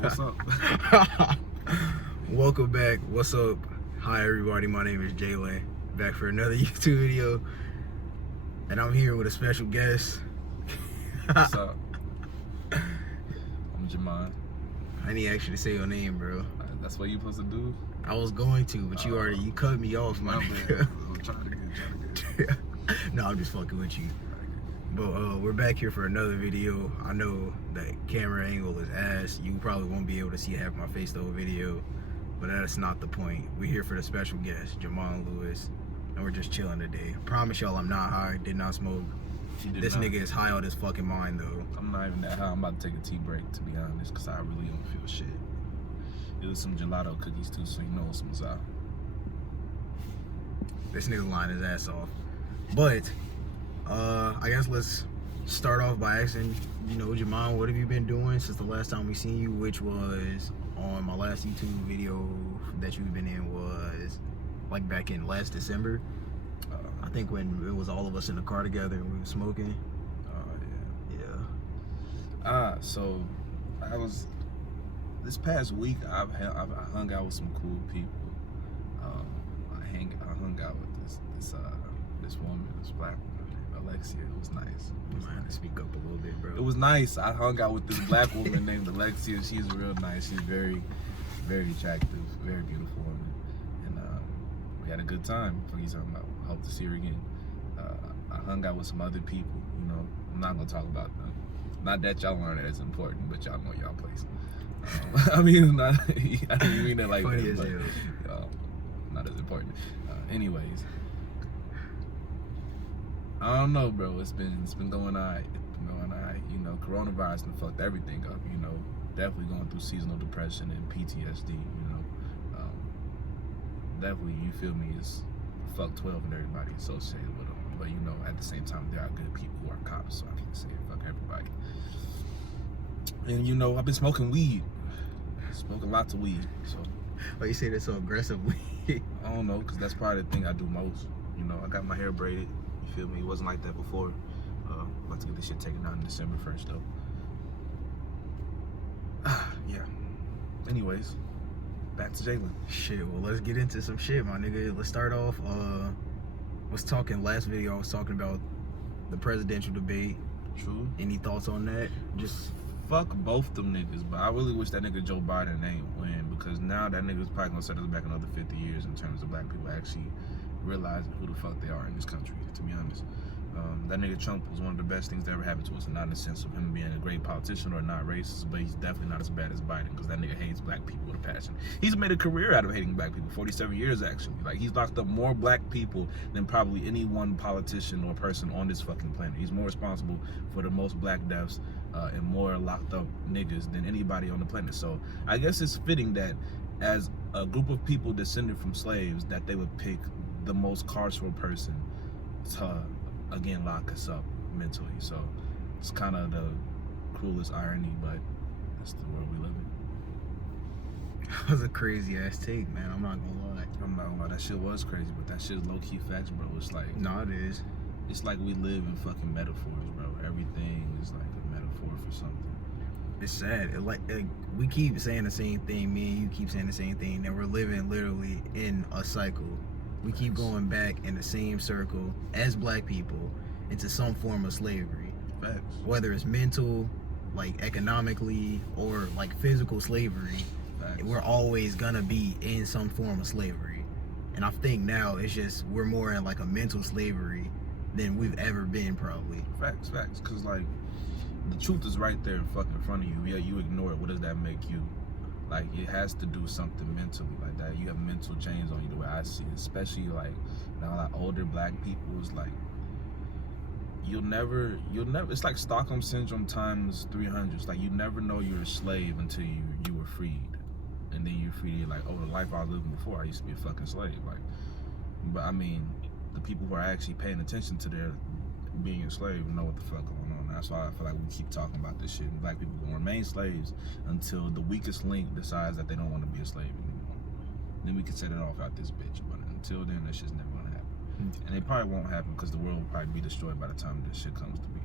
What's up? Welcome back. What's up? Hi everybody, my name is Jalen. Back for another YouTube video. And I'm here with a special guest. What's up? I'm Jamon. I need actually to say your name, bro. That's what you supposed to do? I was going to, but you cut me off, my nigga. I'm trying to get. No, I'm just fucking with you. But we're back here for another video. I know that camera angle is ass. You probably won't be able to see half my face the whole video, but that's not the point. We're here for the special guest, Jamon Lewis, and we're just chilling today. I promise y'all I'm not high, did not smoke. This nigga is high on his fucking mind though. I'm not even that high. I'm about to take a tea break, to be honest, because I really don't feel shit. It was some gelato cookies too, so you know what's out. This nigga lying his ass off. But I guess let's start off by asking, Jamon, what have you been doing since the last time we seen you, which was on my last YouTube video that you've been in was like back in last December. I think when it was all of us in the car together and we were smoking. So I was, this past week I've hung out with some cool people. I hung out with this woman, this black woman, Alexia. It was nice. Man, speak up a little bit, bro. It was nice. I hung out with this black woman named Alexia. She's real nice. She's very, very attractive, very beautiful woman. And we had a good time. What are you talking about? I hope to see her again. I hung out with some other people, I'm not gonna talk about them. Not that y'all learn it as important, but y'all know y'all place. I mean, I didn't mean that like funny that, as but, hell. Not as important. Anyways, I don't know, bro. It's been going on. Coronavirus and fucked everything up. Definitely going through seasonal depression and PTSD. Definitely, you feel me? It's fuck 12 and everybody associated with them. But at the same time, there are good people who are cops, so I can say fuck everybody. And I've been smoking weed. Smoking lots of weed. So. Why you say that so aggressively? I don't know, because that's probably the thing I do most. I got my hair braided. You feel me? It wasn't like that before. About to get this shit taken out in December 1st, though. Yeah. Anyways, back to Jalen. Shit, well, let's get into some shit, my nigga. Let's start off. Last video, I was talking about the presidential debate. True. Any thoughts on that? Just fuck both them niggas, but I really wish that nigga Joe Biden ain't win, because now that nigga's probably gonna set us back another 50 years in terms of black people actually realizing who the fuck they are in this country, to be honest. That nigga Trump was one of the best things that ever happened to us, and not in the sense of him being a great politician or not racist, but he's definitely not as bad as Biden, because that nigga hates black people with a passion. He's made a career out of hating black people, 47 years actually. Like, he's locked up more black people than probably any one politician or person on this fucking planet. He's more responsible for the most black deaths and more locked up niggas than anybody on the planet. So I guess it's fitting that as a group of people descended from slaves, that they would pick the most carceral person to again lock us up mentally. So it's kind of the cruelest irony, but that's the world we live in. that was a crazy ass take, man. I'm not gonna lie. I'm not gonna lie, that shit was crazy, but that shit's low key facts, bro. It's like, no, it is. It's like we live in fucking metaphors, bro. Everything is like a metaphor for something. It's sad. We keep saying the same thing. Me and you keep saying the same thing. And we're living literally in a cycle. We keep going back in the same circle as black people into some form of slavery. Facts. Whether it's mental, like economically, or like physical slavery, Facts. We're always gonna be in some form of slavery. And I think now it's just we're more in like a mental slavery than we've ever been, probably. Facts. Because like the truth is right there in fucking front of you. Yeah, you ignore it. What does that make you? Like, it has to do something mentally like that. You have mental chains on you, the way I see it. Especially like now, like older black people is like, you'll never. It's like Stockholm syndrome times 300. It's like you never know you're a slave until you were freed, and then you're free. Like, oh, the life I was living before, I used to be a fucking slave. Like, but I mean, the people who are actually paying attention to their being a slave know what the fuck going on. That's why I feel like we keep talking about this shit. And black people will remain slaves until the weakest link decides that they don't want to be a slave anymore. Then we can set it off out this bitch. But until then, that shit's never gonna happen. And it probably won't happen because the world will probably be destroyed by the time this shit comes to be.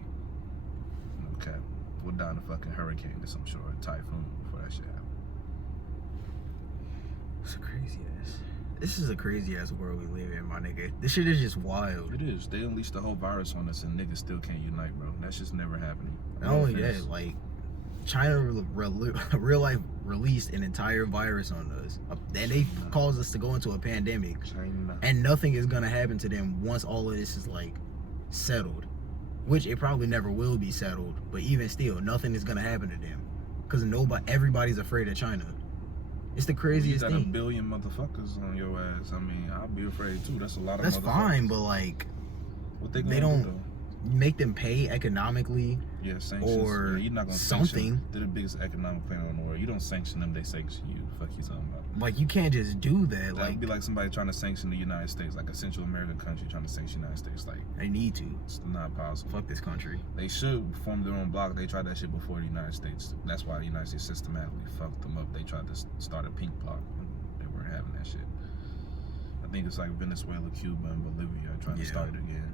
Okay. people would die in a fucking hurricane or some sort of typhoon before that shit happened. It's a crazy ass. This is a crazy ass world we live in, my nigga. This shit is just wild. It is. They unleashed the whole virus on us and niggas still can't unite, bro. That's just never happening. Not only that, like, China real life released an entire virus on us. And they caused us to go into a pandemic. China. And nothing is gonna happen to them once all of this is like settled. Which it probably never will be settled, but even still, nothing is gonna happen to them. Cause everybody's afraid of China. It's the craziest you thing. got 1 billion motherfuckers on your ass. I mean, I'll be afraid too. That's a lot of That's motherfuckers. fine, but like, what they they gonna don't do, make them pay economically. yeah, sanctions. or you're not gonna something. Sanction. They're the biggest economic player in the world. You don't sanction them, they sanction you. Fuck you talking about? Like, you can't just do that. That'd Like, be like somebody trying to sanction the United States, like a Central American country trying to sanction the United States. Like, they need to. it's not possible. Fuck this country. They should form their own bloc. They tried that shit before the United States. That's why the United States systematically fucked them up. They tried to start a pink bloc. They weren't having that shit. I think it's like Venezuela, Cuba, and Bolivia are trying to start it again.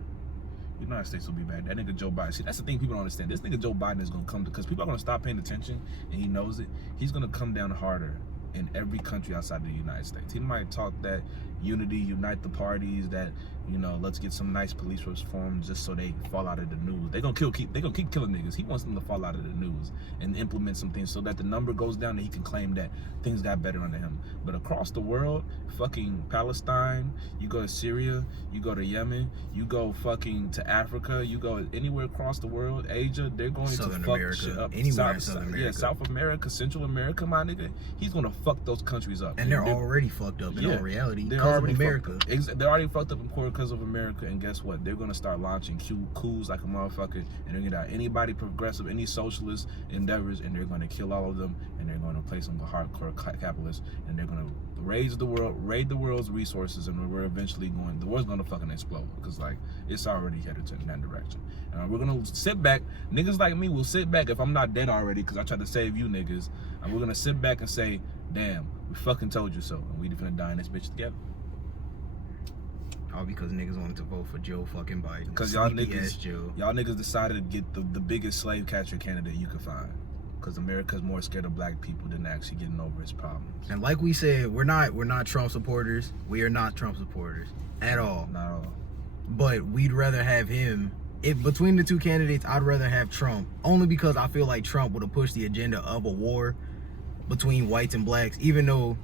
The United States will be bad. That nigga Joe Biden. See, that's the thing people don't understand. This nigga Joe Biden is gonna come to, because people are gonna stop paying attention, and he knows it. He's gonna come down harder in every country outside of the United States. He might talk that unity, unite the parties, that, you know, let's get some nice police reform just so they fall out of the news. They gonna keep killing niggas. He wants them to fall out of the news and implement some things so that the number goes down and he can claim that things got better under him. But across the world, fucking Palestine, you go to Syria, you go to Yemen, you go fucking to Africa, you go anywhere across the world, Asia, they're going Southern to fuck America, shit up. anywhere in Southern America. Yeah, South America, Central America, my nigga. He's gonna fuck those countries up. And they're already fucked up in all reality. They're Because of already America. They're already fucked up in core because of America, and guess what? They're gonna start launching coups like a motherfucker, and they're gonna get anybody progressive, any socialist endeavors, and they're gonna kill all of them, and they're gonna place them with hardcore capitalists, and they're gonna raid the world's resources, and we're eventually the world's gonna fucking explode, because like it's already headed in that direction. And we're gonna sit back. Niggas like me will sit back if I'm not dead already, because I tried to save you niggas, and we're gonna sit back and say, damn, we fucking told you so, and we gonna die in this bitch together. All because niggas wanted to vote for Joe fucking Biden. Because y'all Sleepy ass niggas, Joe. y'all niggas decided to get the biggest slave catcher candidate you could find. Because America's more scared of black people than actually getting over its problems. And like we said, we're not Trump supporters. We are not Trump supporters at all. Not all. But we'd rather have him. If between the two candidates, I'd rather have Trump. Only because I feel like Trump would have pushed the agenda of a war between whites and blacks. Even though,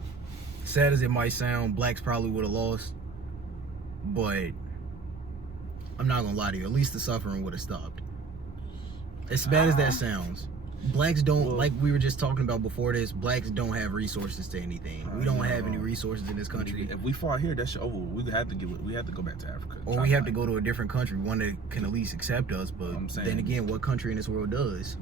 sad as it might sound, blacks probably would have lost. But I'm not gonna lie to you, at least the suffering would have stopped. As bad as that sounds, blacks don't, like we were just talking about before this, blacks don't have resources to anything. We don't have any resources in this country. If we fought here, that shit over. We have to go back to Africa. Or we have to go to a different country, one that can at least accept us. But then again, what country in this world does?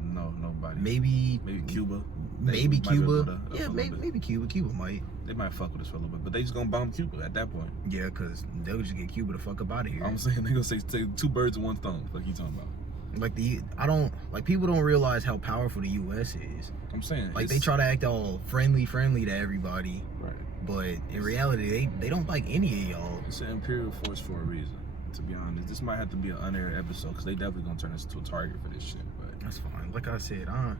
Nobody. Maybe Cuba. Maybe Cuba. Yeah, maybe Cuba. Cuba might. They might fuck with us for a little bit, but they just gonna bomb Cuba at that point. Yeah, because they'll just get Cuba the fuck up out of here. I'm saying they gonna say take 2 birds with 1 stone. Like you talking about? People don't realize how powerful the U.S. is. I'm saying, like, they try to act all friendly to everybody, right? But in reality, they don't like any of y'all. It's an imperial force for a reason. To be honest, this might have to be an unaired episode because they definitely gonna turn us into a target for this shit. But that's fine. Like I said, I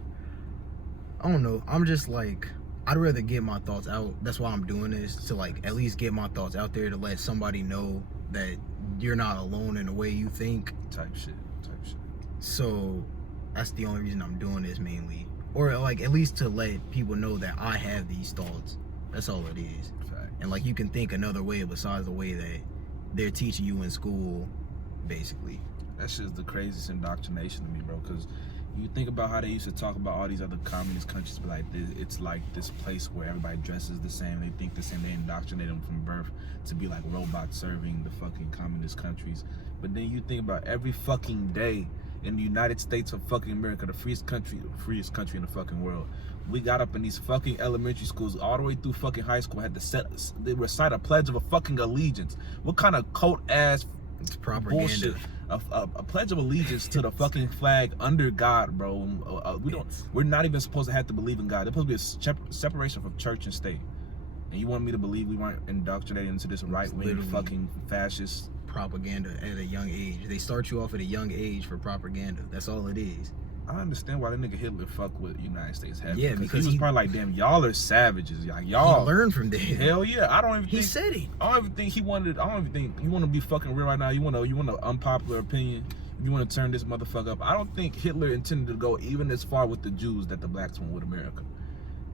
don't know. I'm just like, I'd rather get my thoughts out. That's why I'm doing this, to like at least get my thoughts out there, to let somebody know that you're not alone in the way you think. Type shit. So that's the only reason I'm doing this mainly. Or like at least to let people know that I have these thoughts. That's all it is. Fact. And like you can think another way besides the way that they're teaching you in school, basically. That shit's the craziest indoctrination to me, bro, because you think about how they used to talk about all these other communist countries, but like it's like this place where everybody dresses the same, they think the same, they indoctrinate them from birth to be like robots serving the fucking communist countries. But then you think about every fucking day in the United States of fucking America, the freest country in the fucking world, we got up in these fucking elementary schools all the way through fucking high school, had to recite a pledge of a fucking allegiance. What kind of cult ass propaganda bullshit? A pledge of allegiance to the fucking flag under God, bro. We're not even supposed to have to believe in God. There's supposed to be a separation from church and state. And you want me to believe we weren't indoctrinated into this right-wing fucking fascist propaganda at a young age? They start you off at a young age for propaganda. That's all it is. I understand why that nigga Hitler fuck with United States heavy. Yeah, because he was probably like, damn, y'all are savages. Like, y'all learned from this. Hell yeah. I don't even He think said it. I don't even think he wanted. I don't even think you want to be fucking real right now. You want an unpopular opinion. You want to turn this motherfucker up. I don't think Hitler intended to go even as far with the Jews that the blacks went with America.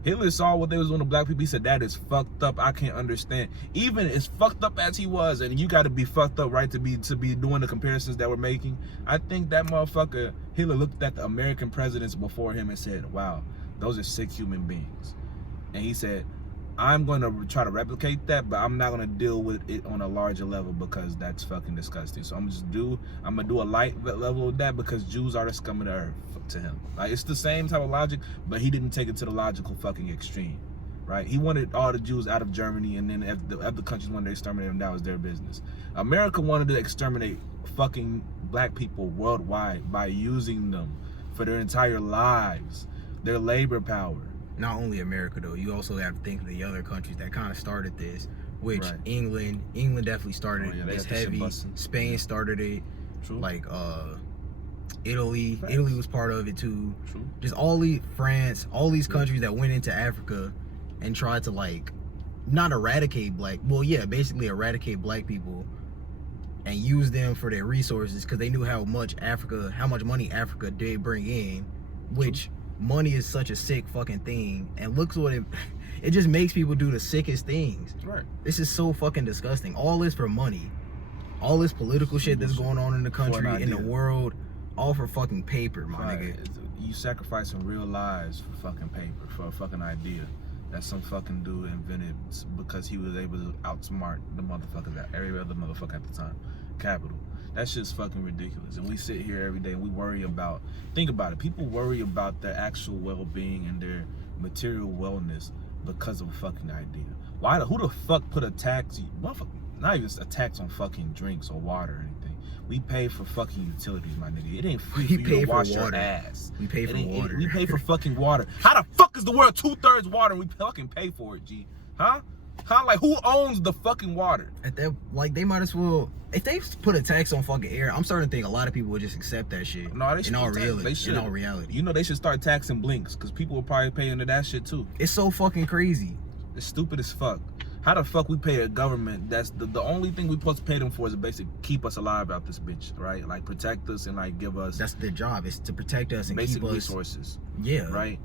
Hitler saw what they was doing to black people. He said, that is fucked up. I can't understand. Even as fucked up as he was, and you got to be fucked up, right, to be doing the comparisons that we're making. I think that motherfucker Hitler looked at the American presidents before him and said, wow, those are sick human beings. And he said, I'm going to try to replicate that, but I'm not going to deal with it on a larger level because that's fucking disgusting. So I'm going to do a light level of that because Jews are the scum of the earth to him. Like, it's the same type of logic, but he didn't take it to the logical fucking extreme, right? He wanted all the Jews out of Germany, and then if the countries wanted to exterminate them, that was their business. America wanted to exterminate fucking black people worldwide by using them for their entire lives, their labor power. Not only America though, you also have to think of the other countries that kind of started this, which Right. England definitely started this heavy. Spain started it. True. Like Italy Facts. Italy was part of it too. True. Just France, all these countries that went into Africa and tried to like not eradicate basically eradicate black people and use them for their resources because they knew how much money Africa did bring in, which money is such a sick fucking thing. And look what it just makes people do the sickest things. Right. This is so fucking disgusting. All this for money. All this political shit that's going on in the country, in the world, all for fucking paper, my nigga. You sacrificing real lives for fucking paper, for a fucking idea that some fucking dude invented because he was able to outsmart the motherfucker that every other motherfucker at the time. Capital. That shit's fucking ridiculous. And we sit here every day and we worry about, think about it, people worry about their actual well-being and their material wellness because of a fucking idea. Who the fuck put a tax, not even a tax on fucking drinks or water or anything. We pay for fucking utilities, my nigga. It ain't free for you to wash your ass. We pay for water. We pay for fucking water. How the fuck is the world 2/3 water and we fucking pay for it, G? Huh? Like, who owns the fucking water? At that, like, they might as well, if they put a tax on fucking air, I'm starting to think a lot of people would just accept that shit. No, they should. In all reality. You know, they should start taxing blinks because people will probably pay into that shit too. It's so fucking crazy. It's stupid as fuck. How the fuck we pay a government that's the only thing we supposed to pay them for is to basically keep us alive out this bitch, right? Like, protect us and like give us. That's their job. It's to protect us and basic keep us resources. Yeah. Right.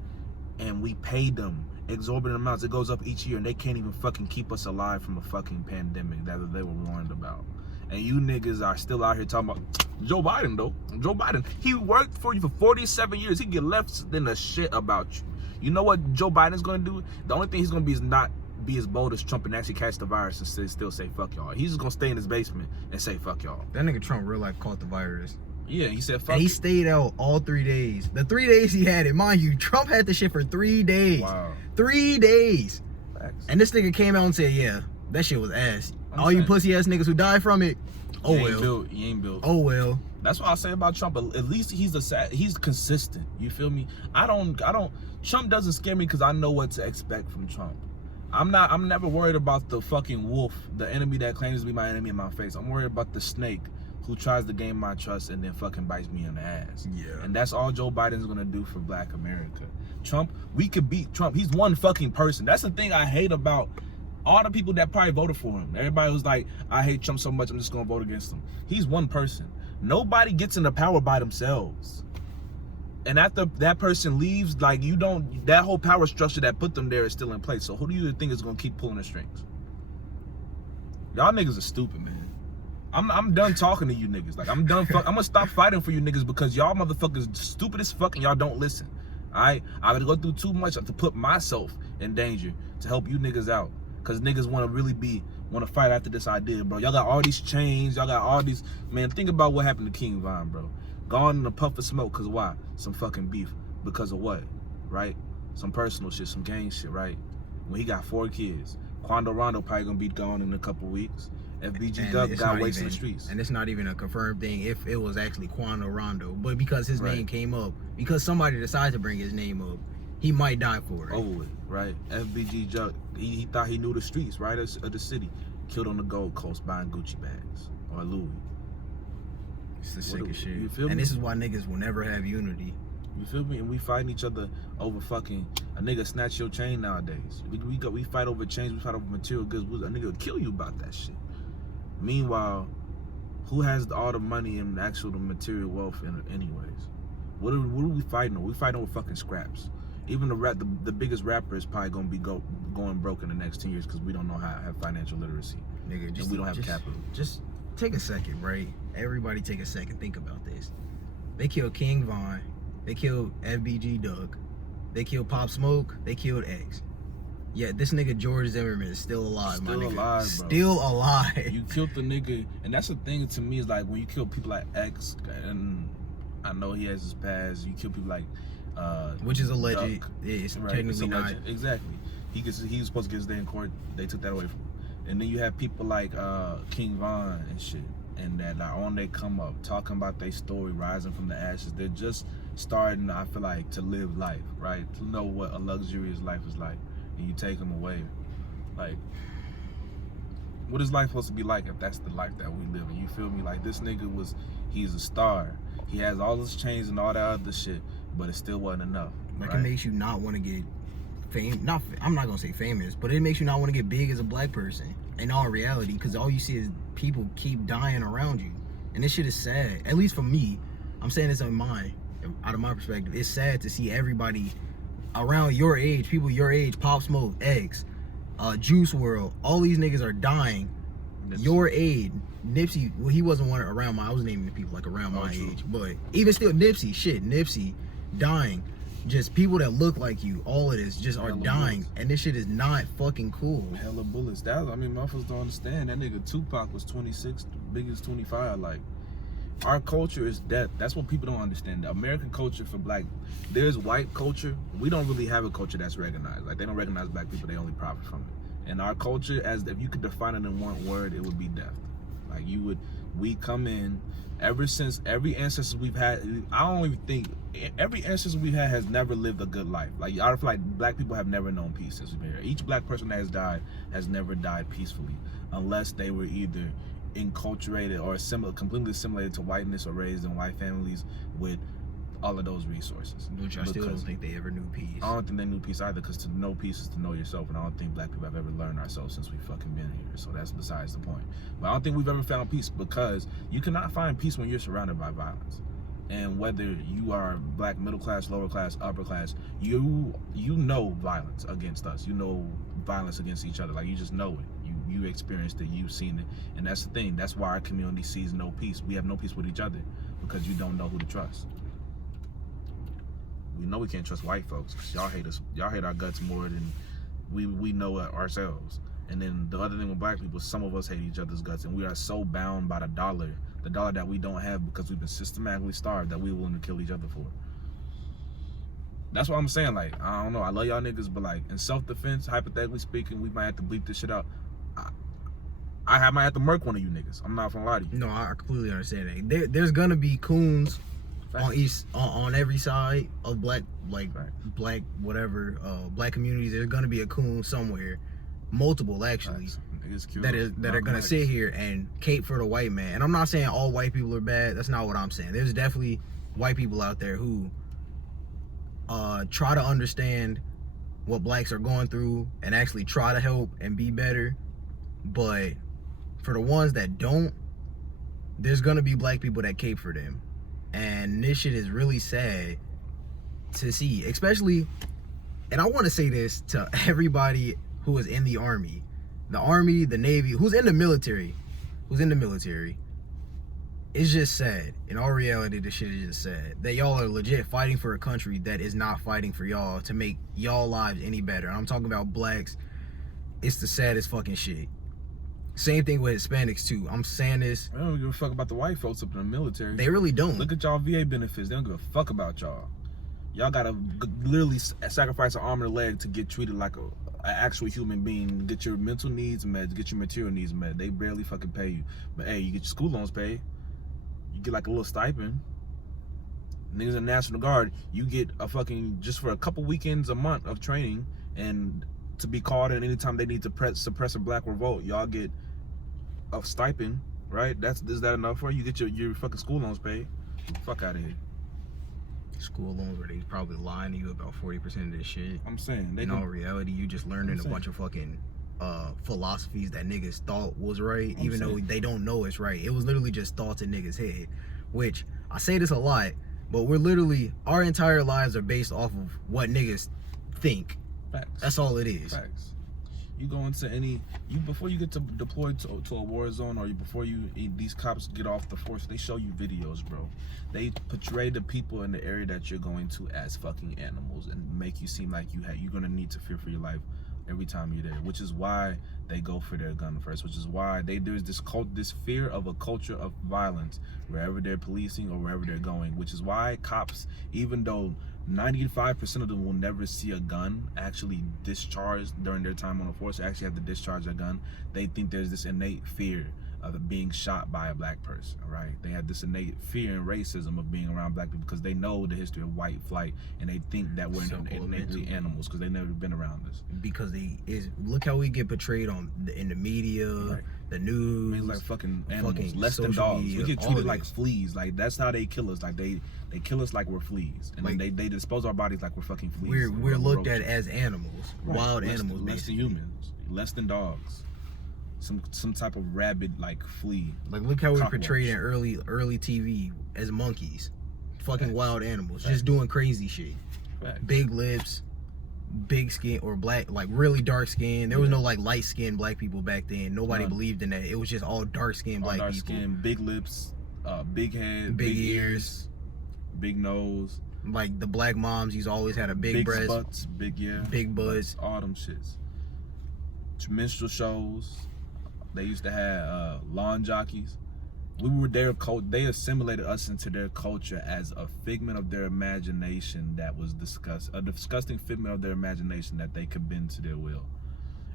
And we pay them exorbitant amounts. It goes up each year, and they can't even fucking keep us alive from a fucking pandemic that they were warned about. And you niggas are still out here talking about Joe Biden, though. Joe Biden, he worked for you for 47 years. He get left than a shit about you. You know what Joe Biden's gonna do? The only thing he's gonna be is not be as bold as Trump and actually catch the virus and still say fuck y'all. He's just gonna stay in his basement and say fuck y'all. That nigga Trump real life caught the virus. Yeah, he said fuck. And he stayed out all 3 days. The 3 days he had it, mind you, Trump had the shit for 3 days. Wow. 3 days. Facts. And this nigga came out and said, yeah, that shit was ass. All you pussy ass niggas who died from it, oh well. He ain't built. Oh well. That's what I say about Trump. But at least he's consistent. You feel me? Trump doesn't scare me because I know what to expect from Trump. I'm never worried about the fucking wolf, the enemy that claims to be my enemy in my face. I'm worried about the snake who tries to gain my trust and then fucking bites me in the ass. Yeah. And that's all Joe Biden's gonna do for black America. Trump, we could beat Trump. He's one fucking person. That's the thing I hate about all the people that probably voted for him. Everybody was like, I hate Trump so much, I'm just gonna vote against him. He's one person. Nobody gets into power by themselves. And after that person leaves, like, that whole power structure that put them there is still in place. So who do you think is gonna keep pulling the strings? Y'all niggas are stupid, man. I'm done talking to you niggas. Like, I'm gonna stop fighting for you niggas because y'all motherfuckers stupid as fuck and y'all don't listen. Alright? I would go through too much to put myself in danger to help you niggas out. Cause niggas wanna fight after this idea, bro. Y'all got all these chains, y'all got all these, man, think about what happened to King Von, bro. Gone in a puff of smoke, cause why? Some fucking beef. Because of what? Right? Some personal shit, some gang shit, right? When he got 4 kids. Quando Rondo probably gonna be gone in a couple weeks. FBG Duck got wasted in the streets. And it's not even a confirmed thing if it was actually Quando Rondo. But because his name came up, because somebody decided to bring his name up, he might die for it. Over with, right? FBG Duck, he thought he knew the streets, right? Of the city. Killed on the Gold Coast buying Gucci bags. Or Louis. It's the sickest shit. You feel me? And this is why niggas will never have unity. You feel me? And we fighting each other over fucking a nigga snatch your chain nowadays. We fight over chains, we fight over material goods. A nigga will kill you about that shit. Meanwhile, who has all the money and actual material wealth anyways? What are we fighting over? We fighting over fucking scraps. Even the biggest rapper is probably gonna be going broke in the next 10 years because we don't know how to have financial literacy. Nigga, and we don't have capital. Just take a second, right? Everybody take a second, think about this. They killed King Von, they killed FBG Doug, they killed Pop Smoke, they killed X. Yeah, this nigga George Zimmerman is still alive, my nigga. Alive, bro. Still alive. You killed the nigga, and that's the thing to me is like when you kill people like X, and I know he has his past. You kill people like, which is alleged. Duck, it's right? technically It's not. Exactly. He was supposed to get his day in court. They took that away from him. And then you have people like King Von and shit, and that are on their come up, talking about their story, rising from the ashes. They're just starting, I feel like, to live life, right? To know what a luxurious life is like. And you take them away. Like, what is life supposed to be like if that's the life that we live in? You feel me? Like, this nigga he's a star. He has all his chains and all that other shit, but it still wasn't enough. Like, right? it makes you not want to get I'm not gonna say famous, but it makes you not want to get big as a black person in all reality, because all you see is people keep dying around you, and this shit is sad. At least for me, I'm saying this out of my perspective. It's sad to see everybody around your age, people your age, Pop Smoke, X, Juice WRLD, all these niggas are dying. Nipsey. Your age, Nipsey, well, he wasn't one around I was naming the people like around my true. age, but even still, Nipsey dying. Just people that look like you, all of this just are dying, and this shit is not fucking cool. Hella bullets. Motherfuckers don't understand. That nigga Tupac was 26, the biggest 25. Like, our culture is death. That's what people don't understand. The American culture for black, there's white culture. We don't really have a culture that's recognized. Like, they don't recognize black people. They only profit from it. And our culture, if you could define it in one word, it would be death. Like, we come in. Ever since every ancestor we've had, I don't even think every ancestor we've had has never lived a good life. Like, I feel like black people have never known peace since we've been here. Each black person that has died has never died peacefully, unless they were either enculturated or completely assimilated to whiteness or raised in white families with all of those resources. Which I still don't think they ever knew peace. I don't think they knew peace either, because to know peace is to know yourself, and I don't think black people have ever learned ourselves since we've fucking been here. So that's besides the point. But I don't think we've ever found peace, because you cannot find peace when you're surrounded by violence. And whether you are black, middle class, lower class, upper class, you know violence against us. You know violence against each other. Like, you just know it. You experienced it. You've seen it. And that's the thing. That's why our community sees no peace. We have no peace with each other, because you don't know who to trust. We know we can't trust white folks, because y'all hate us. Y'all hate our guts more than we know it ourselves. And then the other thing with black people, some of us hate each other's guts, and we are so bound by the dollar that we don't have, because we've been systematically starved, that we're willing to kill each other for. That's what I'm saying. Like, I don't know. I love y'all niggas, but like, in self-defense, hypothetically speaking, we might have to bleep this shit out. I might have to murk one of you niggas. I'm not gonna lie to you. No, I completely understand that. There's gonna be coons on every side of black communities. There's gonna be a coon somewhere, multiple actually, that are gonna sit here and cape for the white man. And I'm not saying all white people are bad. That's not what I'm saying. There's definitely white people out there who try to understand what blacks are going through and actually try to help and be better. But for the ones that don't, there's gonna be black people that cape for them. And this shit is really sad to see, especially, and I want to say this to everybody who is in the Army, the Navy, who's in the military. It's just sad. In all reality, this shit is just sad that y'all are legit fighting for a country that is not fighting for y'all to make y'all lives any better. I'm talking about blacks. It's the saddest fucking shit. Same thing with Hispanics too. I'm saying this. I don't give a fuck about the white folks up in the military. They really don't. Look at y'all VA benefits. They don't give a fuck about y'all. Y'all gotta literally sacrifice an arm and a leg to get treated like an actual human being. Get your mental needs met, get your material needs met. They barely fucking pay you. But hey, you get your school loans paid. You get like a little stipend. Niggas in the National Guard, you get a fucking, just for a couple weekends a month of training, and to be called in anytime they need to suppress a black revolt, y'all get a stipend, right? Is that enough for you? You get your fucking school loans paid. Fuck out of here. School loans where they probably lying to you about 40% of this shit. I'm saying they In can, all reality, you just learning a bunch of fucking philosophies that niggas thought was right, even though they don't know it's right. It was literally just thoughts in niggas' head. Which I say this a lot, but we're literally, our entire lives are based off of what niggas think. facts. That's all it is. Facts. You go into before you get to deploy to a war zone, or before these cops get off the force, they show you videos, bro. They portray the people in the area that you're going to as fucking animals and make you seem like you're gonna need to fear for your life every time you're there, which is why they go for their gun first, which is why there's this fear of a culture of violence wherever they're policing or wherever they're going, which is why cops, even though 95% of them will never see a gun actually discharged during their time on the force, actually have to discharge a gun, they think there's this innate fear of being shot by a black person, right? They have this innate fear and racism of being around black people because they know the history of white flight, and they think that we're innately animals because they've never been around us. Because look how we get portrayed in the media, right. The news. I mean, like fucking animals, less than dogs. Media, we get treated like fleas. Like that's how they kill us. Like they kill us like we're fleas, and like, they dispose our bodies like we're fucking fleas. We're looked at as animals, right. Wild animals, less than humans, less than dogs. Some type of rabid like flea. Like look how we're portrayed in early TV as monkeys, fucking wild animals, just doing crazy shit. Big lips, big skin, or black, like really dark skin. There was no like light skinned black people back then. Nobody believed in that. It was just all dark skinned black people. Skin, big lips, big head, big ears, big nose. Like the black moms, he's always had a big breast, butts, big butts, all them shits. Minstrel shows. They used to have lawn jockeys. We were their cult. They assimilated us into their culture as a figment of their imagination that was a disgusting figment of their imagination that they could bend to their will.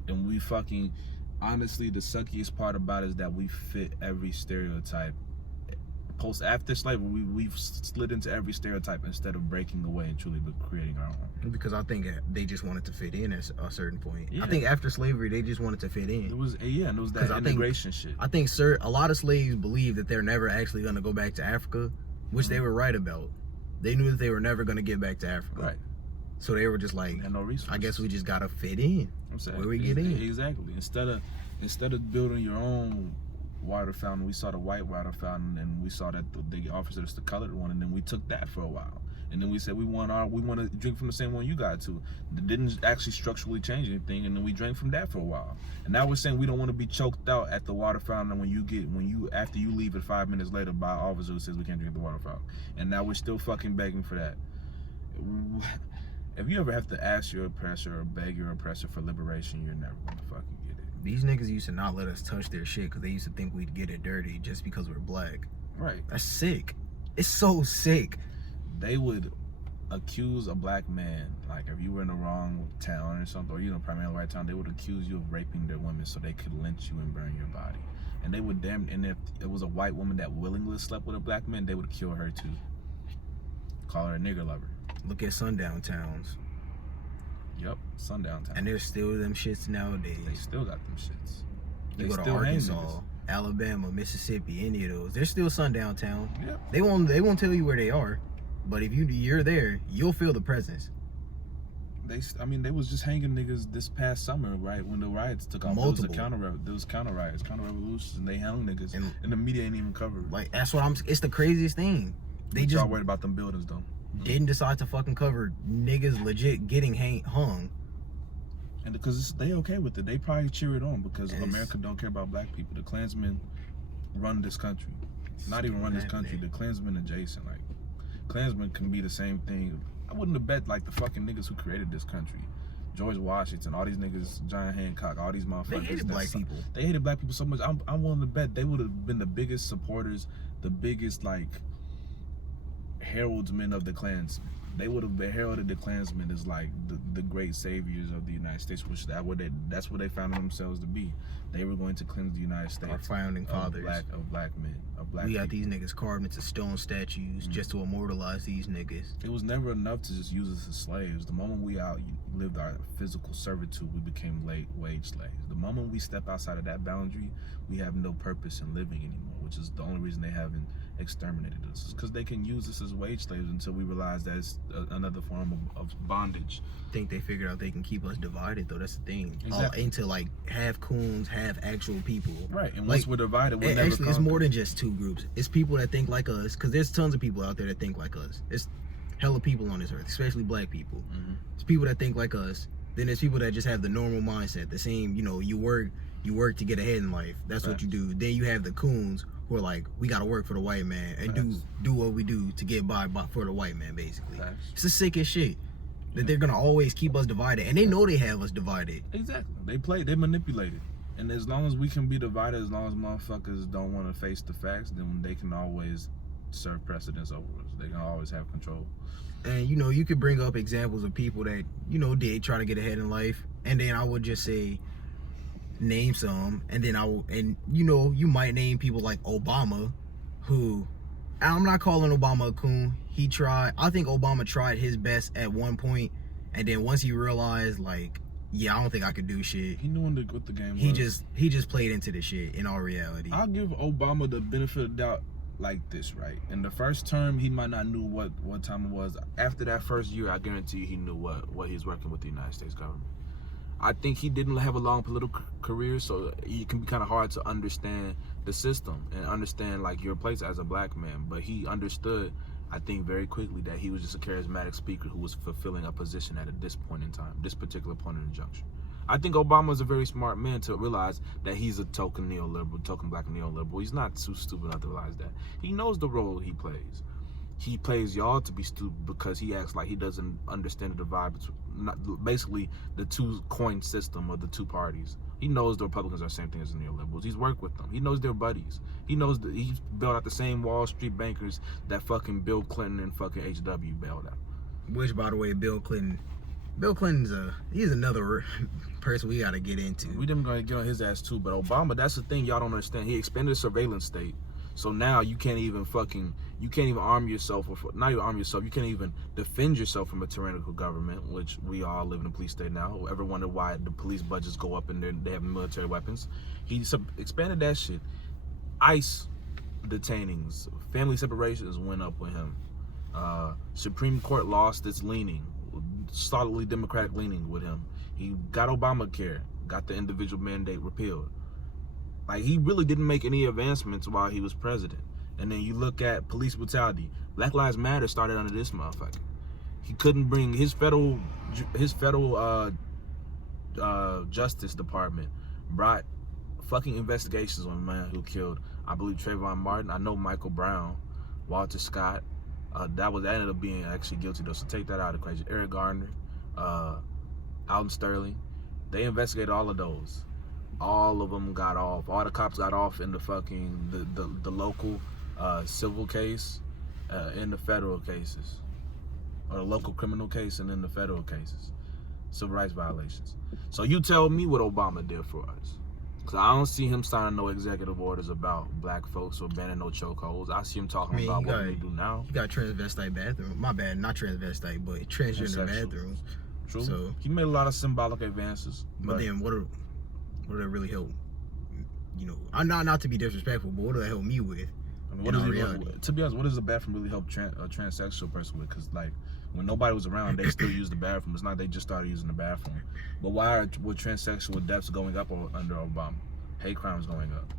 And we fucking, honestly, the suckiest part about it is that we fit every stereotype. After slavery, we've slid into every stereotype instead of breaking away and truly creating our own. Because I think they just wanted to fit in at a certain point. Yeah. I think after slavery, they just wanted to fit in. It was that integration shit. I think, a lot of slaves believe that they're never actually going to go back to Africa, which they were right about. They knew that they were never going to get back to Africa. Right. So they were just like, no I guess we just got to fit in. I'm saying, where we get in. Exactly. Instead of building your own water fountain, we saw the white water fountain, and we saw that they offered us the colored one, and then we took that for a while, and then we said we want to drink from the same one you got to. It didn't actually structurally change anything, and then we drank from that for a while. And now we're saying we don't want to be choked out at the water fountain after you leave it 5 minutes later by an officer who says we can't drink at the water fountain, and now we're still fucking begging for that. If you ever have to ask your oppressor or beg your oppressor for liberation, you're never gonna fucking get it. These niggas used to not let us touch their shit because they used to think we'd get it dirty just because we're black. Right. That's sick. It's so sick. They would accuse a black man, like if you were in the wrong town or something, or primarily the right town, they would accuse you of raping their women so they could lynch you and burn your body. And they would and if it was a white woman that willingly slept with a black man, they would kill her too. Call her a nigger lover. Look at sundown towns. Yep, sundown towns. And there's still them shits nowadays. They still got them shits. You go to Arkansas, Alabama, Mississippi, any of those, there's still sundown towns. Yep. They won't tell you where they are, but if you're there, you'll feel the presence. They was just hanging niggas this past summer, right, when the riots took off. Multiple. There was counter riots, counter revolutions, and they hung niggas, and the media ain't even covered. Like that's what it's the craziest thing. They just y'all worried about them buildings though. Didn't decide to fucking cover niggas legit getting hung. And because they okay with it, they probably cheer it on because America don't care about black people. The Klansmen run this country. Not even run this country. The Klansmen adjacent. Like, Klansmen can be the same thing. I wouldn't have bet like the fucking niggas who created this country. George Washington, all these niggas, John Hancock, all these motherfuckers. They hated black people. They hated black people so much. I'm willing to bet they would have been the biggest supporters, the biggest like heraldsmen of the Klansmen. They would have heralded the Klansmen as like the great saviors of the United States, which that's what they found themselves to be. They were going to cleanse the United States. Our founding fathers of black men, of black We got people. these niggas carved into stone statues just to immortalize these niggas. It was never enough to just use us as slaves. The moment we lived our physical servitude, we became wage slaves. The moment we step outside of that boundary, we have no purpose in living anymore, which is the only reason they haven't exterminated us. It's because they can use us as wage slaves until we realize that it's another form of bondage. I think they figured out they can keep us divided, though. That's the thing. Exactly. Into like half coons, half actual people. Right, and once we're divided, we're never actually, it's conquered. more than just two groups. It's people that think like us, because there's tons of people out there that think like us. There's hella people on this earth, especially black people. Mm-hmm. There's people that think like us. Then there's people that just have the normal mindset, the same, you know, you work to get ahead in life. That's what you do. Then you have the coons who are like, we gotta work for the white man and do what we do to get by for the white man, basically. It's the sickest shit. That they're gonna always keep us divided, and they know they have us divided. Exactly. They manipulate it. And as long as we can be divided, as long as motherfuckers don't want to face the facts, then they can always serve precedence over us. They can always have control. And you know, you could bring up examples of people that, you know, did try to get ahead in life, and then I would just say name some, and then and you know, you might name people like Obama, who, I'm not calling Obama a coon. I think Obama tried his best at one point, and then once he realized, like, yeah, I don't think I could do shit. He knew what the game was. He just played into the shit, in all reality. I'll give Obama the benefit of the doubt like this, right? In the first term, he might not knew what time it was. After that first year, I guarantee you he knew what he's working with the United States government. I think he didn't have a long political career, so it can be kind of hard to understand the system and understand like your place as a black man. But he understood, I think, very quickly that he was just a charismatic speaker who was fulfilling a position at this point in time, this particular point in the juncture. I think Obama is a very smart man to realize that he's a token neoliberal, token black neoliberal. He's not too stupid not to realize that. He knows the role he plays. He plays y'all to be stupid because he acts like he doesn't understand the divide between, basically, the two coin system of the two parties. He knows the Republicans are the same thing as the neoliberals. He's worked with them. He knows they're buddies. He knows that he's bailed out the same Wall Street bankers that fucking Bill Clinton and fucking H.W. bailed out. Which, by the way, Bill Clinton's he's another person we gotta get into. We didn't gonna get on his ass too, but Obama, that's the thing y'all don't understand. He expanded the surveillance state. So now you can't even arm yourself, not even arm yourself, you can't even defend yourself from a tyrannical government, which we all live in a police state now. Whoever wondered why the police budgets go up and they have military weapons? He expanded that shit. ICE detainings, family separations went up with him. Supreme Court lost its leaning, solidly Democratic leaning with him. He got Obamacare, got the individual mandate repealed. Like, he really didn't make any advancements while he was president. And then you look at police brutality. Black Lives Matter started under this motherfucker. He couldn't bring his federal Justice Department brought fucking investigations on a man who killed, I believe, Trayvon Martin. I know Michael Brown, Walter Scott. That ended up being actually guilty though. So take that out of the equation. Eric Gardner, Alton Sterling. They investigated all of those. All of them got off. All the cops got off in the fucking the local civil case and the federal cases, or the local criminal case and then the federal cases, civil rights violations. So you tell me what Obama did for us, because I don't see him signing no executive orders about black folks or banning no chokeholds. I see him talking about what we do now. You got transvestite bathroom. My bad, not transvestite, but transgender bathrooms. True. So he made a lot of symbolic advances. But then what did that really help? You know, I'm not to be disrespectful, but what did that help me with? I mean, to be honest, what does the bathroom really help a transsexual person with? Because like when nobody was around, they still used the bathroom. It's not they just started using the bathroom. But why were transsexual deaths going up under Obama? Hate crimes going up.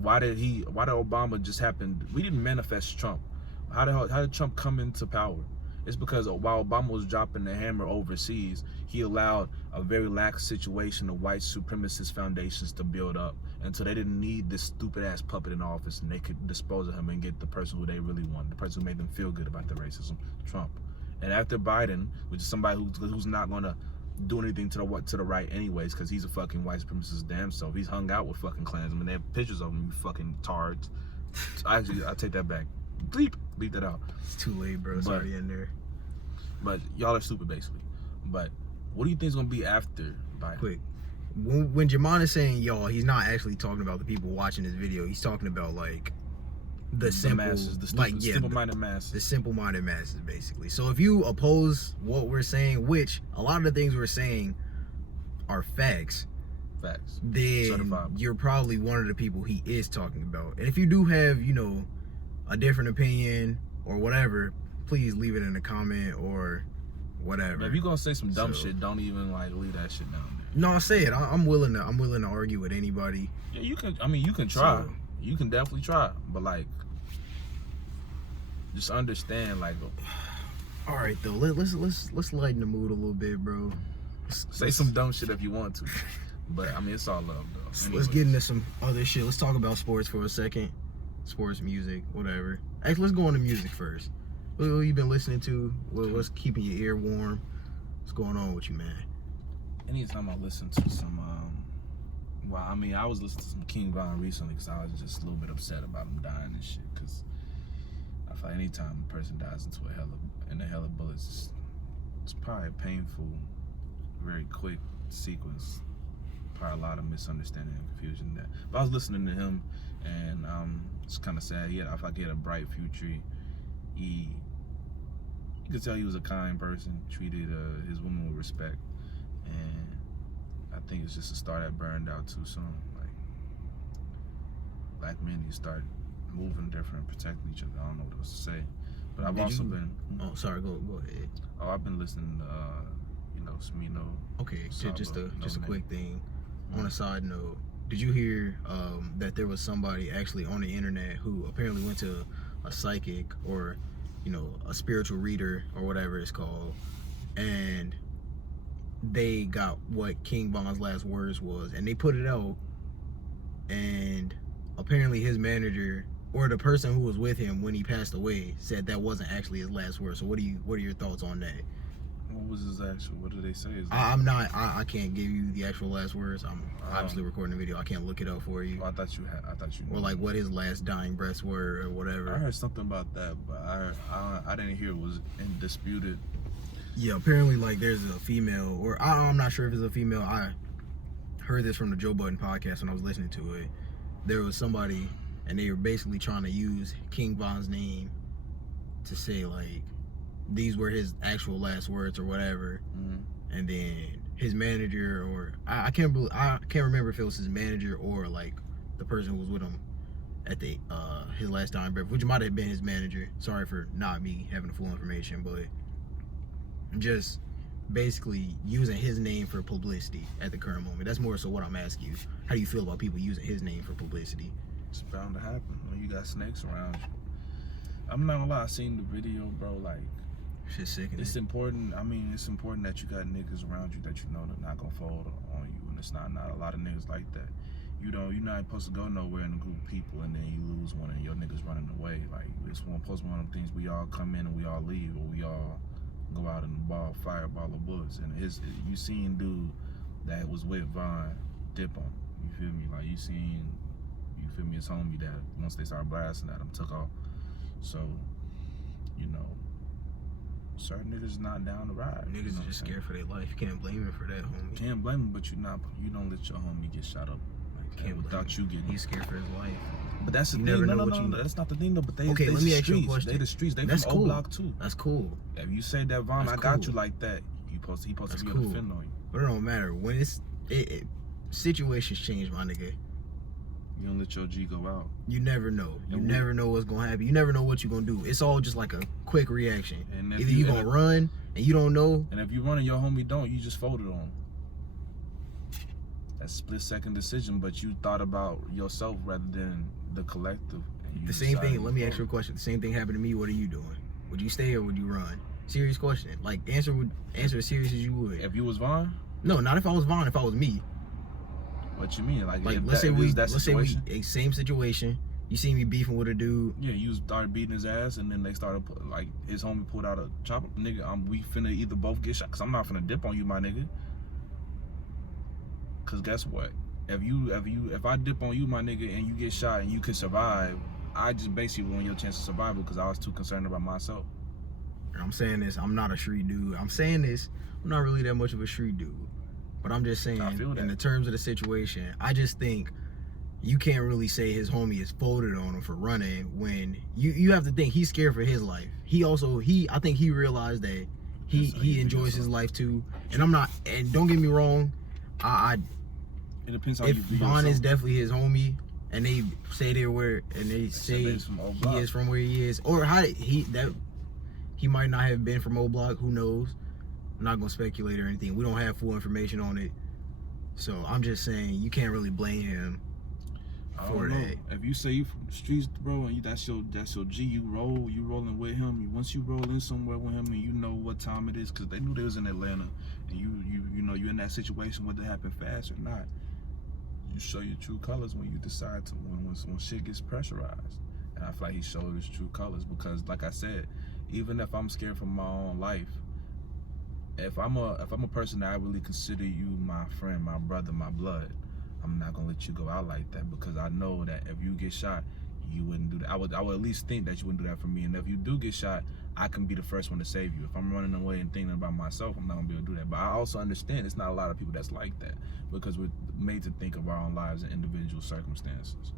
Why did Obama just happen? We didn't manifest Trump. How did Trump come into power? It's because while Obama was dropping the hammer overseas, he allowed a very lax situation of white supremacist foundations to build up until they didn't need this stupid ass puppet in office, and they could dispose of him and get the person who they really wanted, the person who made them feel good about the racism, Trump. And after Biden, which is somebody who's not gonna do anything to the right anyways, because he's a fucking white supremacist damn self. He's hung out with fucking Klansmen. They have pictures of him, you fucking tards. I take that back. Bleep that out. It's too late, bro. It's already in there. But y'all are stupid, basically. But what do you think is gonna be after Biden? Quick. When Jamon is saying y'all, he's not actually talking about the people watching this video. He's talking about like the simple masses, the simple-minded masses. The simple-minded masses, basically. So if you oppose what we're saying, which a lot of the things we're saying are facts, then you're probably one of the people he is talking about. And if you do have, you know, a different opinion or whatever, please leave it in a comment or whatever. If you gonna say some dumb shit, don't even like leave that shit down there. No, say it. I'm willing to argue with anybody. Yeah, you can. I mean, you can try. So, you can definitely try, but like, just understand, like. All right, though. Let's lighten the mood a little bit, bro. Say some dumb shit if you want to, but I mean, it's all love, though. So let's get into some other shit. Let's talk about sports for a second. Sports, music, whatever. Actually, let's go into music first. What you been listening to? What's keeping your ear warm? What's going on with you, man? Anytime I listen to some, well, I mean, I was listening to some King Von recently because I was just a little bit upset about him dying and shit. Because I feel like anytime a person dies into a hell of bullets, it's probably a painful, very quick sequence. Probably a lot of misunderstanding and confusion there. But I was listening to him, and it's kind of sad. I feel like he had a bright future. You could tell he was a kind person, treated his woman with respect, and I think it's just a star that burned out too soon. Like, black men, you start moving different, protecting each other. I don't know what else to say, but I've also been. Oh, sorry. Go ahead. Oh, I've been listening to you know, Smino. Okay, just a quick thing. On a side note, did you hear that there was somebody actually on the internet who apparently went to a psychic or, you know, a spiritual reader or whatever it's called, and they got what King Von's last words was, and they put it out, and apparently his manager or the person who was with him when he passed away said that wasn't actually his last words. So what are your thoughts on that? What was his actual? What did they say? I can't give you the actual last words. I'm obviously recording the video. I can't look it up for you. I thought you knew. Or like what his last dying breaths were or whatever. I heard something about that, but I didn't hear it was disputed. Yeah, apparently like there's a female, or I'm not sure if it's a female. I heard this from the Joe Budden podcast when I was listening to it. There was somebody, and they were basically trying to use King Von's name to say like these were his actual last words or whatever. And then his manager, or I can't remember if it was his manager or like the person who was with him at the his last dying breath, which might have been his manager. Sorry for not me having the full information, but just basically using his name for publicity at the current moment. That's more so what I'm asking you. How do you feel about people using his name for publicity? It's bound to happen when you got snakes around you. I'm not gonna lie, I seen the video, bro. Like, shit's sickening. It's important. I mean, it's important that you got niggas around you that you know they're not gonna fold on you, and it's not a lot of niggas like that. You're not supposed to go nowhere in a group of people and then you lose one and your niggas running away. Like, it's supposed to be one of them things we all come in and we all leave, or we all go out in the fireball of bullets. And you seen dude that was with Von dip on. You feel me? Like, you feel me? His homie that once they started blasting at him took off. So, you know, certain niggas not down the ride. Niggas are just scared for their life. You can't blame him for that, homie. Can't blame him, but you don't let your homie get shot up like that without you getting. He's scared for his life. But that's the thing. No, that's not the thing though. But they let me ask you a question. They the streets. They that's from cool. O-Block too. That's cool. If you say that Von, I got you like that, he supposed to be able to defend on you. But it don't matter when situations change, my nigga. You don't let your G go out. You never know. You never know what's gonna happen. You never know what you're gonna do. It's all just like a quick reaction. And either you gonna run and you don't know. And if you run and your homie don't, you just folded on him. That's a split-second decision, but you thought about yourself rather than the collective. The same thing. Let me ask you a question. The same thing happened to me. What are you doing? Would you stay or would you run? Serious question. Like, answer as serious as you would. If you was Von? No, not if I was Von. If I was me. What you mean? Like let's say same situation. You see me beefing with a dude. Yeah, you started beating his ass, and then they started like his homie pulled out a chopper. Nigga, we finna either both get shot. Cause I'm not finna dip on you, my nigga. Cause guess what? If I dip on you, my nigga, and you get shot and you can survive, I just basically ruin your chance of survival because I was too concerned about myself. I'm saying this. I'm not a street dude. I'm saying this. I'm not really that much of a street dude. But I'm just saying, in the terms of the situation, I just think you can't really say his homie is folded on him for running when you have to think he's scared for his life. I think he realized that he enjoys his life too. And don't get me wrong, it depends how if you view Von is yourself. definitely his homie and they say they say he's from Old he Block. is from where he is, or he might not have been from Old Block, who knows. I'm not gonna speculate or anything. We don't have full information on it. So I'm just saying you can't really blame him I for don't know. that. If you say you from the streets, bro, and that's your G, you rolling with him. Once you roll in somewhere with him, and you know what time it is, because they knew they was in Atlanta, and you know you're in that situation, whether it happen fast or not. You show your true colors when you decide to when shit gets pressurized, and I feel like he showed his true colors because, like I said, even if I'm scared for my own life, if I'm a person that I really consider you my friend, my brother, my blood, I'm not gonna let you go out like that because I know that if you get shot, you wouldn't do that. I would at least think that you wouldn't do that for me. And if you do get shot, I can be the first one to save you. If I'm running away and thinking about myself, I'm not gonna be able to do that. But I also understand it's not a lot of people that's like that because we're made to think of our own lives in individual circumstances.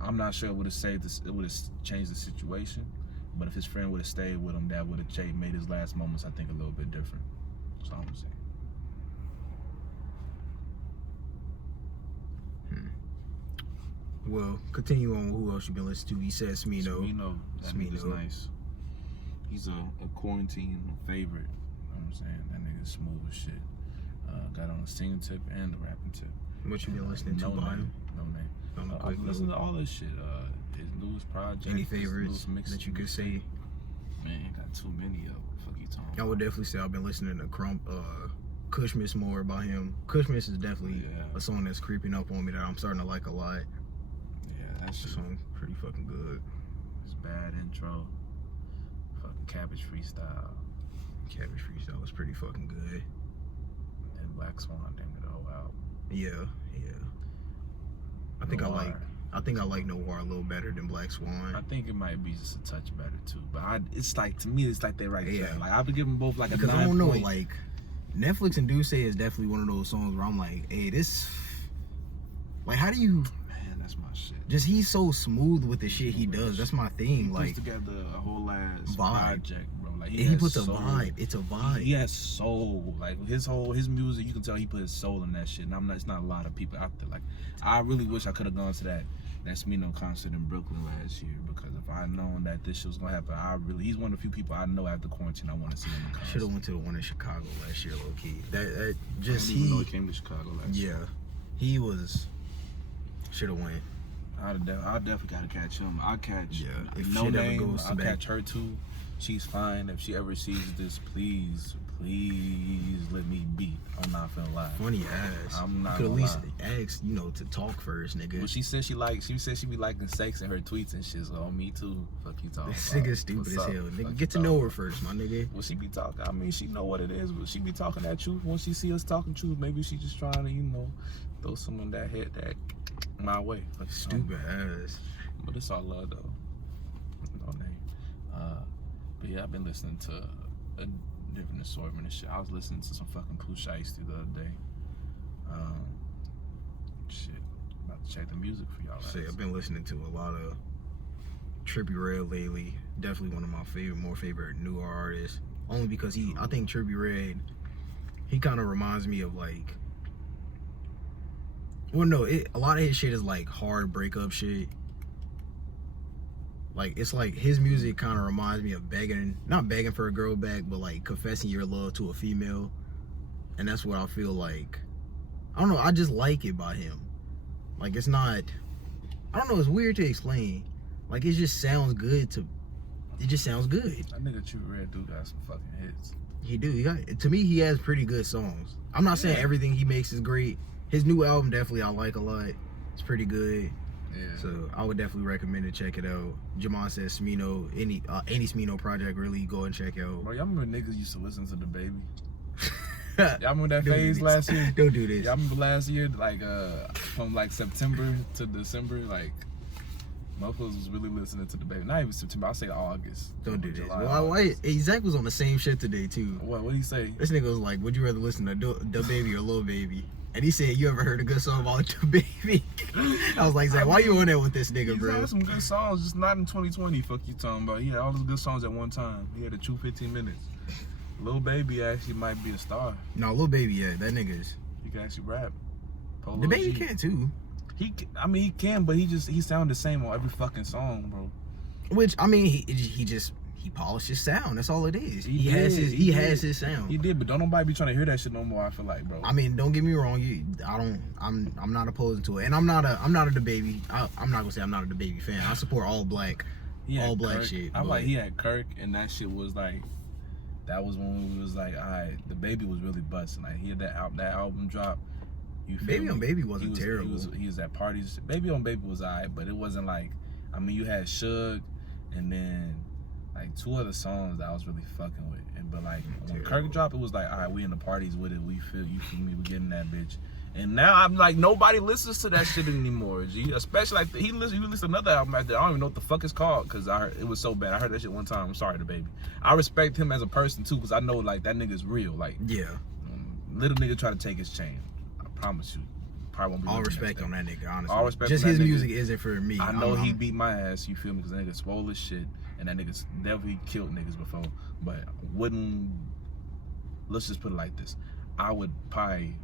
I'm not sure it would have changed the situation, but if his friend would have stayed with him, that would have made his last moments, I think, a little bit different. That's all I'm saying. Well, continue on. Who else you been listening to? He said Smino. Smino, that nigga's nice. He's a quarantine favorite. You know what I'm saying? That nigga's smooth as shit. Got on the singing tip and the rapping tip. What you been listening to? No name. I listen to all this shit. His newest project. Any favorites that you could say? Man, got too many of them. Fuck you talking. I would definitely say I've been listening to Kushmas more about him. Kushmas is definitely a song that's creeping up on me that I'm starting to like a lot. Yeah, that shit. Song pretty fucking good. It's bad intro. Fucking Cabbage Freestyle. Cabbage Freestyle was pretty fucking good. And Black Swan, damn it, the whole album. Yeah. I think I like Noir a little better than Black Swan. I think it might be just a touch better too, but it's like, to me, it's like they're right there. Like I would give them both like because a 9 I don't know, point. like Netflix and Duce is definitely one of those songs where I'm like, hey, this, like, how do you? Man, that's my shit. Just he's so smooth with the shit he does. That's my thing. He like puts together a whole ass vibe. project, bro. Like he puts a vibe. It's a vibe. He has soul. Like his music, you can tell he put his soul in that shit. And it's not a lot of people out there. Like I really wish I could have gone to that Smino concert in Brooklyn last year because if I had known that this shit was gonna happen, he's one of the few people I know after quarantine I want to see him in concert. Should have went to the one in Chicago last year, low key. That just I didn't even know he came to Chicago last year. Yeah, he was. Should have went. I definitely gotta catch him. I'll catch. Yeah. If No shit ever Name. goes to I'll back. catch her too. She's fine. If she ever sees this, please let me be. I'm not feeling lie. Funny ass. I'm not could at gonna least lie. ask, to talk first, nigga. Well, she said she be liking sex in her tweets and shit. So me too. Fuck you talking. This about? nigga stupid What's as up? hell. Nigga, Fuck get to you know talking her about? first, my nigga. Well, she be talking. I mean, she know what it is, but she be talking that truth. Once she see us talking truth, maybe she just trying to, throw some of that head that my way. Fuck you talking Stupid ass. But it's all love though. No name. But yeah, I've been listening to a different assortment of shit. I was listening to some fucking Pooh Shiesty the other day. Shit. About to check the music for y'all. Say, I've been listening to a lot of Trippie Redd lately. Definitely one of my more favorite newer artists. Only because I think Trippie Redd, he kind of reminds me of like, well, no, a lot of his shit is like hard breakup shit. Like, it's like his music kind of reminds me of not begging for a girl back, but like confessing your love to a female. And that's what I feel like. I don't know, I just like it by him. Like, it's not, I don't know, it's weird to explain. Like, it just sounds good it just sounds good. That nigga Trippie Redd do got some fucking hits. He do. To me, he has pretty good songs. I'm not saying everything he makes is great. His new album, definitely, I like a lot. It's pretty good. Yeah. So I would definitely recommend to check it out. Jamon says Smino, any Smino project, really go and check out. Bro, y'all remember niggas used to listen to the Baby? Y'all remember that Don't phase do this. last year? Don't do this. Y'all remember last year, like from like September to December, like motherfuckers was really listening to the Baby. Not even September, I'll say August. Don't do this. July, Why? Zach was on the same shit today too. What did he say? This nigga was like, would you rather listen to Da Baby or Lil Baby? And he said, "You ever heard a good song about the baby?" I was like, "Zach, why you on there with this nigga, He's bro?" had some good songs, just not in 2020. Fuck you talking about? He had all those good songs at one time. He had a true 15 minutes. Lil Baby actually might be a star. No, Lil Baby, yeah, that nigga's. He can actually rap. Polo The Baby G. can too. He can, but he sound the same on every fucking song, bro. Which I mean, he polished his sound. That's all it is. He has his sound. He did, but don't nobody be trying to hear that shit no more. I feel like, bro. I mean, don't get me wrong. I'm not opposing to it, and I'm not a DaBaby. I'm not gonna say I'm not a DaBaby fan. I support all black Kirk. shit. I'm like, he had Kirk, and that shit was like, that was when we was like, alright, the Baby was really busting. Like, he had that album drop. You feel Baby me? on Baby wasn't terrible. He was at parties. Baby on Baby was alright, but it wasn't like, I mean, you had Suge, and then like 2 other songs that I was really fucking with. But like when Kirk dropped, it was like, all right, we in the parties with it. We feel me, we getting that bitch. And now I'm like, nobody listens to that shit anymore. G. Especially like he released another album out there. I don't even know what the fuck it's called because it was so bad. I heard that shit one time. I'm sorry, DaBaby. I respect him as a person too because I know like that nigga's real. Like little nigga try to take his chain. I promise you. Probably won't be all respect on that nigga, honestly. All respect. Just his music isn't for me. I know he beat my ass. You feel me? Because that nigga swole as shit. And that nigga's definitely killed niggas before, but let's just put it like this. I would probably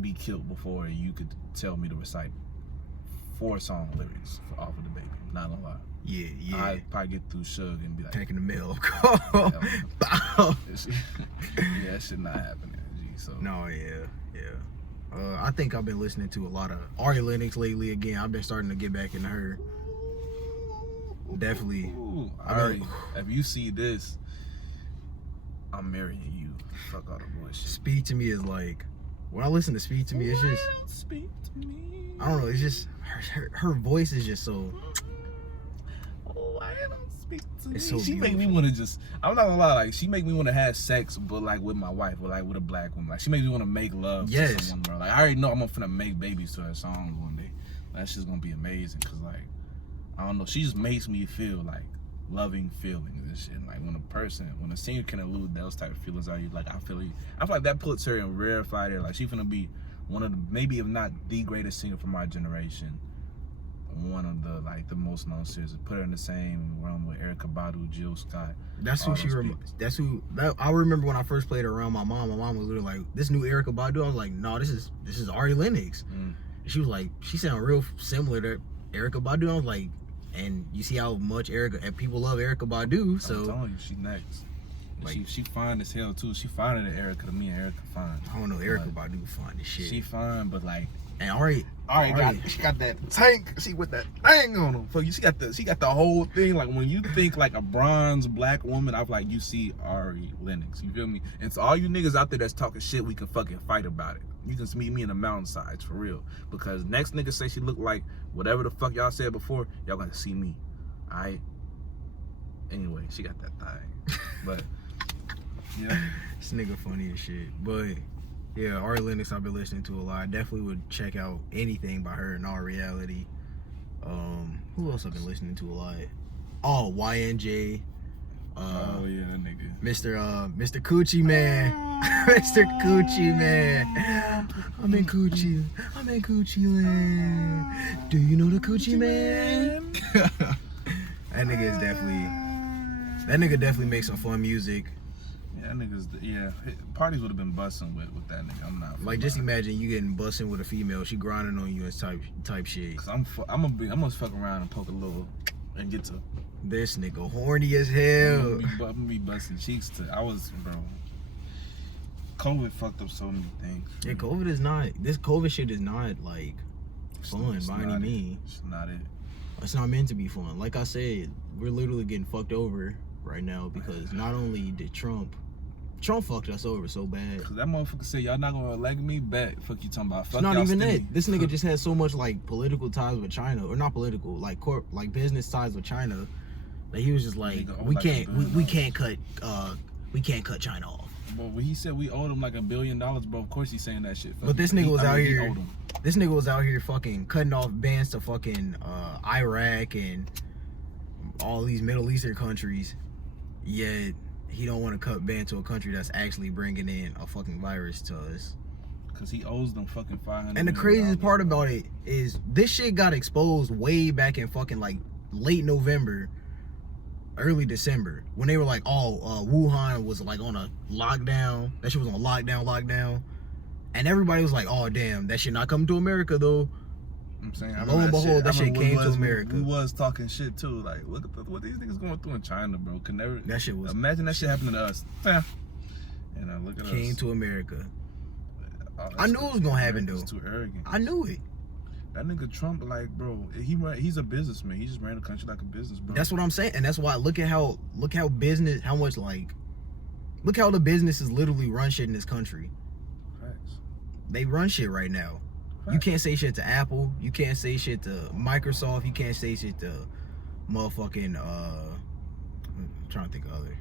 be killed before you could tell me to recite 4 song lyrics off of DaBaby. Not gonna lie. Yeah. I'd probably get through Suge and be like, taking the mail. yeah, that shit not happening. G, so. No, yeah. I think I've been listening to a lot of Ari Lennox lately again. I've been starting to get back into her. Definitely. Ooh, Ari, if you see this, I'm marrying you. Fuck all the bullshit. Speak to Me is like, when I listen to Speak to Me, it's just, speak to me. I don't know, it's just, her voice is just so. Why don't speak to me? It's so she beautiful. make me want to just, I'm not gonna lie, like, she make me want to have sex, but like with my wife, or like with a black woman. Like, she makes me want to make love to someone, bro. Like, I already know I'm gonna make babies to her songs one day. That's just gonna be amazing, cause like, I don't know, she just makes me feel like loving feelings and shit. Like when a singer can elude those type of feelings out of you, like I feel like that puts her in rarefied air. Like she's gonna be one of the, maybe if not the greatest singer from my generation, one of the like the most known singers. Put her in the same realm with Erykah Badu, Jill Scott. That's who I remember when I first played her around my mom. My mom was literally like, "This new Erykah Badu." I was like, "No, this is Ari Lennox." She was like, she sounded real similar to Erykah Badu. I was like, and you see how much people love Erykah Badu, so I'm telling you, she next. Like, she fine as hell too. She finer than Erykah to me, and Erykah fine. I don't know, Erykah Badu fine as shit. She fine, but like, and Ari she got that tank. She with that thing on her. So she got the whole thing. Like when you think like a bronze black woman, I'm like, you see Ari Lennox. You feel me? And so all you niggas out there that's talking shit, we can fucking fight about it. You can meet me in the mountainsides for real. Because next nigga say she look like whatever the fuck y'all said before, y'all gonna see me. Alright? Anyway, she got that thing. But yeah. This nigga funny as shit. But yeah, Ari Lennox I've been listening to a lot. I definitely would check out anything by her in all reality. Who else I've been listening to a lot? Oh, YNJ. Oh yeah, that nigga. Mr. Coochie Man. Mr. Coochie Man. I'm in Coochie Land. Do you know the Coochie Man? That nigga definitely makes some fun music. Yeah, parties would have been busting with that nigga. I'm not like, just imagine you getting busting with a female, she grinding on you and type shit. Cause I'm gonna fuck around and poke a little and get to this nigga horny as hell. I'm gonna be busting cheeks to. Bro. COVID fucked up so many things. Yeah, this COVID shit is not like fun by any means. It's not it. It's not meant to be fun. Like I said, we're literally getting fucked over right now because not only did Trump fucked us over so bad. Cause that motherfucker said y'all not gonna elect me back. Fuck you talking about. Fuck it's not even stimmy. that. This nigga just had so much like political ties with China, or not political, like business ties with China. That he was just like, we can't cut China off. But when he said we owed him like $1 billion, bro, of course he's saying that shit. But this nigga was out here. This nigga was out here fucking cutting off bans to fucking Iraq and all these Middle Eastern countries. Yet he don't want to cut ban to a country that's actually bringing in a fucking virus to us. Cause he owes them fucking $500. And the craziest part about it is this shit got exposed way back in fucking like late November, early December, when they were like, Wuhan was like on a lockdown. That shit was on lockdown. And everybody was like, oh damn, that shit not coming to America though. I'm saying, lo and behold, that shit came to America. We was talking shit too. Like, look at what these niggas going through in China, bro. Can never. That shit was. Imagine that shit happening to us. Yeah. And look at us. Came to America. I knew it was gonna happen though. Too arrogant. I knew it. That nigga Trump, like, bro, he's a businessman. He just ran the country like a business, bro. That's what I'm saying, and that's why look how business, how much like, look how the businesses literally run shit in this country. Facts. They run shit right now. Facts. You can't say shit to Apple. You can't say shit to Microsoft. You can't say shit to motherfucking I'm trying to think of other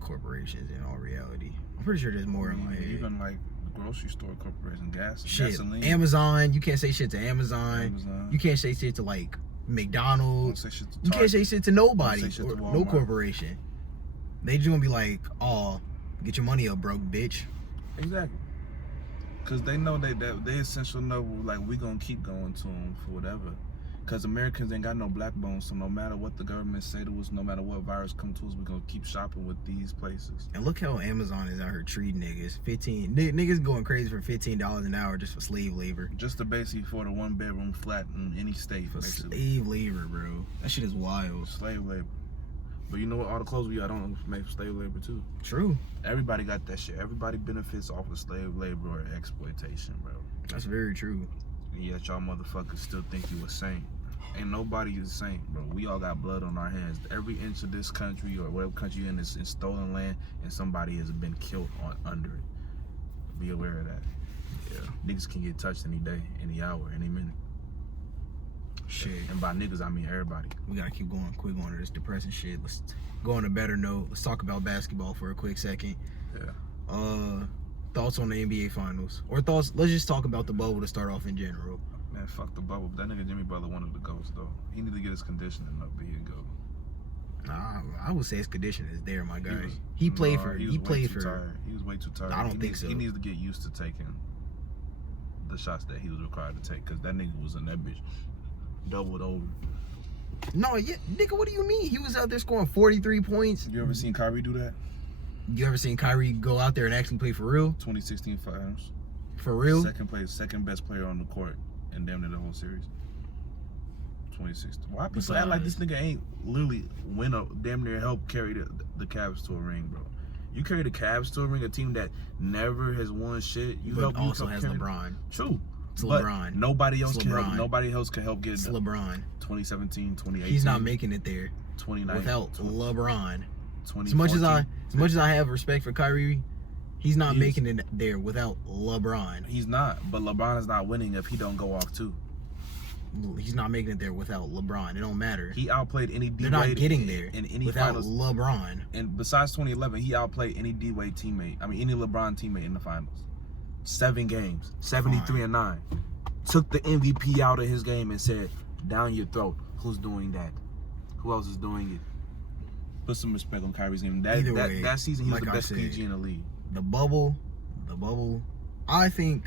corporations in all reality. I'm pretty sure there's more in my head. Even like grocery store corporation, gasoline. Amazon, you can't say shit to Amazon. You can't say shit to like McDonald's. You can't say shit to nobody or no corporation. They just gonna be like, oh, get your money up, broke bitch. Exactly. Cause they know they essentially know like we gonna keep going to them for whatever. Cause Americans ain't got no black bones, so no matter what the government say to us, no matter what virus come to us, we gonna keep shopping with these places. And look how Amazon is out here treating niggas. Niggas going crazy for $15 an hour just for slave labor. Just to basically for the 1-bedroom flat in any state. For slave labor, bro. That shit is wild. Slave labor. But you know what? All the clothes we got on make for slave labor too. True. Everybody got that shit. Everybody benefits off of slave labor or exploitation, bro. That's very true. And yet y'all motherfuckers still think you a saint. Ain't nobody is a saint, bro. We all got blood on our hands. Every inch of this country or whatever country you're in is stolen land, and somebody has been killed under it. Be aware of that. Yeah. Niggas can get touched any day, any hour, any minute. Shit. And by niggas, I mean everybody. We gotta keep going, quick on to this depressing shit. Let's go on a better note. Let's talk about basketball for a quick second. Yeah. Thoughts on the NBA Finals? Or thoughts, let's just talk about the bubble to start off in general. Man, fuck the bubble. That nigga Jimmy Butler wanted to go, though. He need to get his conditioning up, but he'd go. Nah, I would say his condition is there, my guy. He played for. He was way too tired. I don't think so. He needs to get used to taking the shots that he was required to take, because that nigga was in that bitch doubled over. No, yeah, nigga, what do you mean? He was out there scoring 43 points. You ever seen Kyrie do that? You ever seen Kyrie go out there and actually play for real? 2016 Finals. For real? Second best player on the court in damn near the whole series. 2016. Why people act like this nigga ain't literally damn near help carry the Cavs to a ring, bro? You carry the Cavs to a ring, a team that never has won shit. But also has LeBron. True. It's LeBron. Nobody else can help get it's LeBron. 2017, 2018. He's not making it there 2019 without LeBron. 2014. As much as I have respect for Kyrie, he's not making it there without LeBron. He's not, but LeBron is not winning if he don't go off too. He's not making it there without LeBron. It don't matter. He outplayed any D-Wade. They're not getting there in any without finals. LeBron. And besides 2011, he outplayed any D-Wade teammate. I mean, any LeBron teammate in the finals. 7 games, 73-9. Took the MVP out of his game and said, "Down your throat. Who's doing that? Who else is doing it?" Put some respect on Kyrie's name. That season, he was the best PG in the league. The bubble. I think,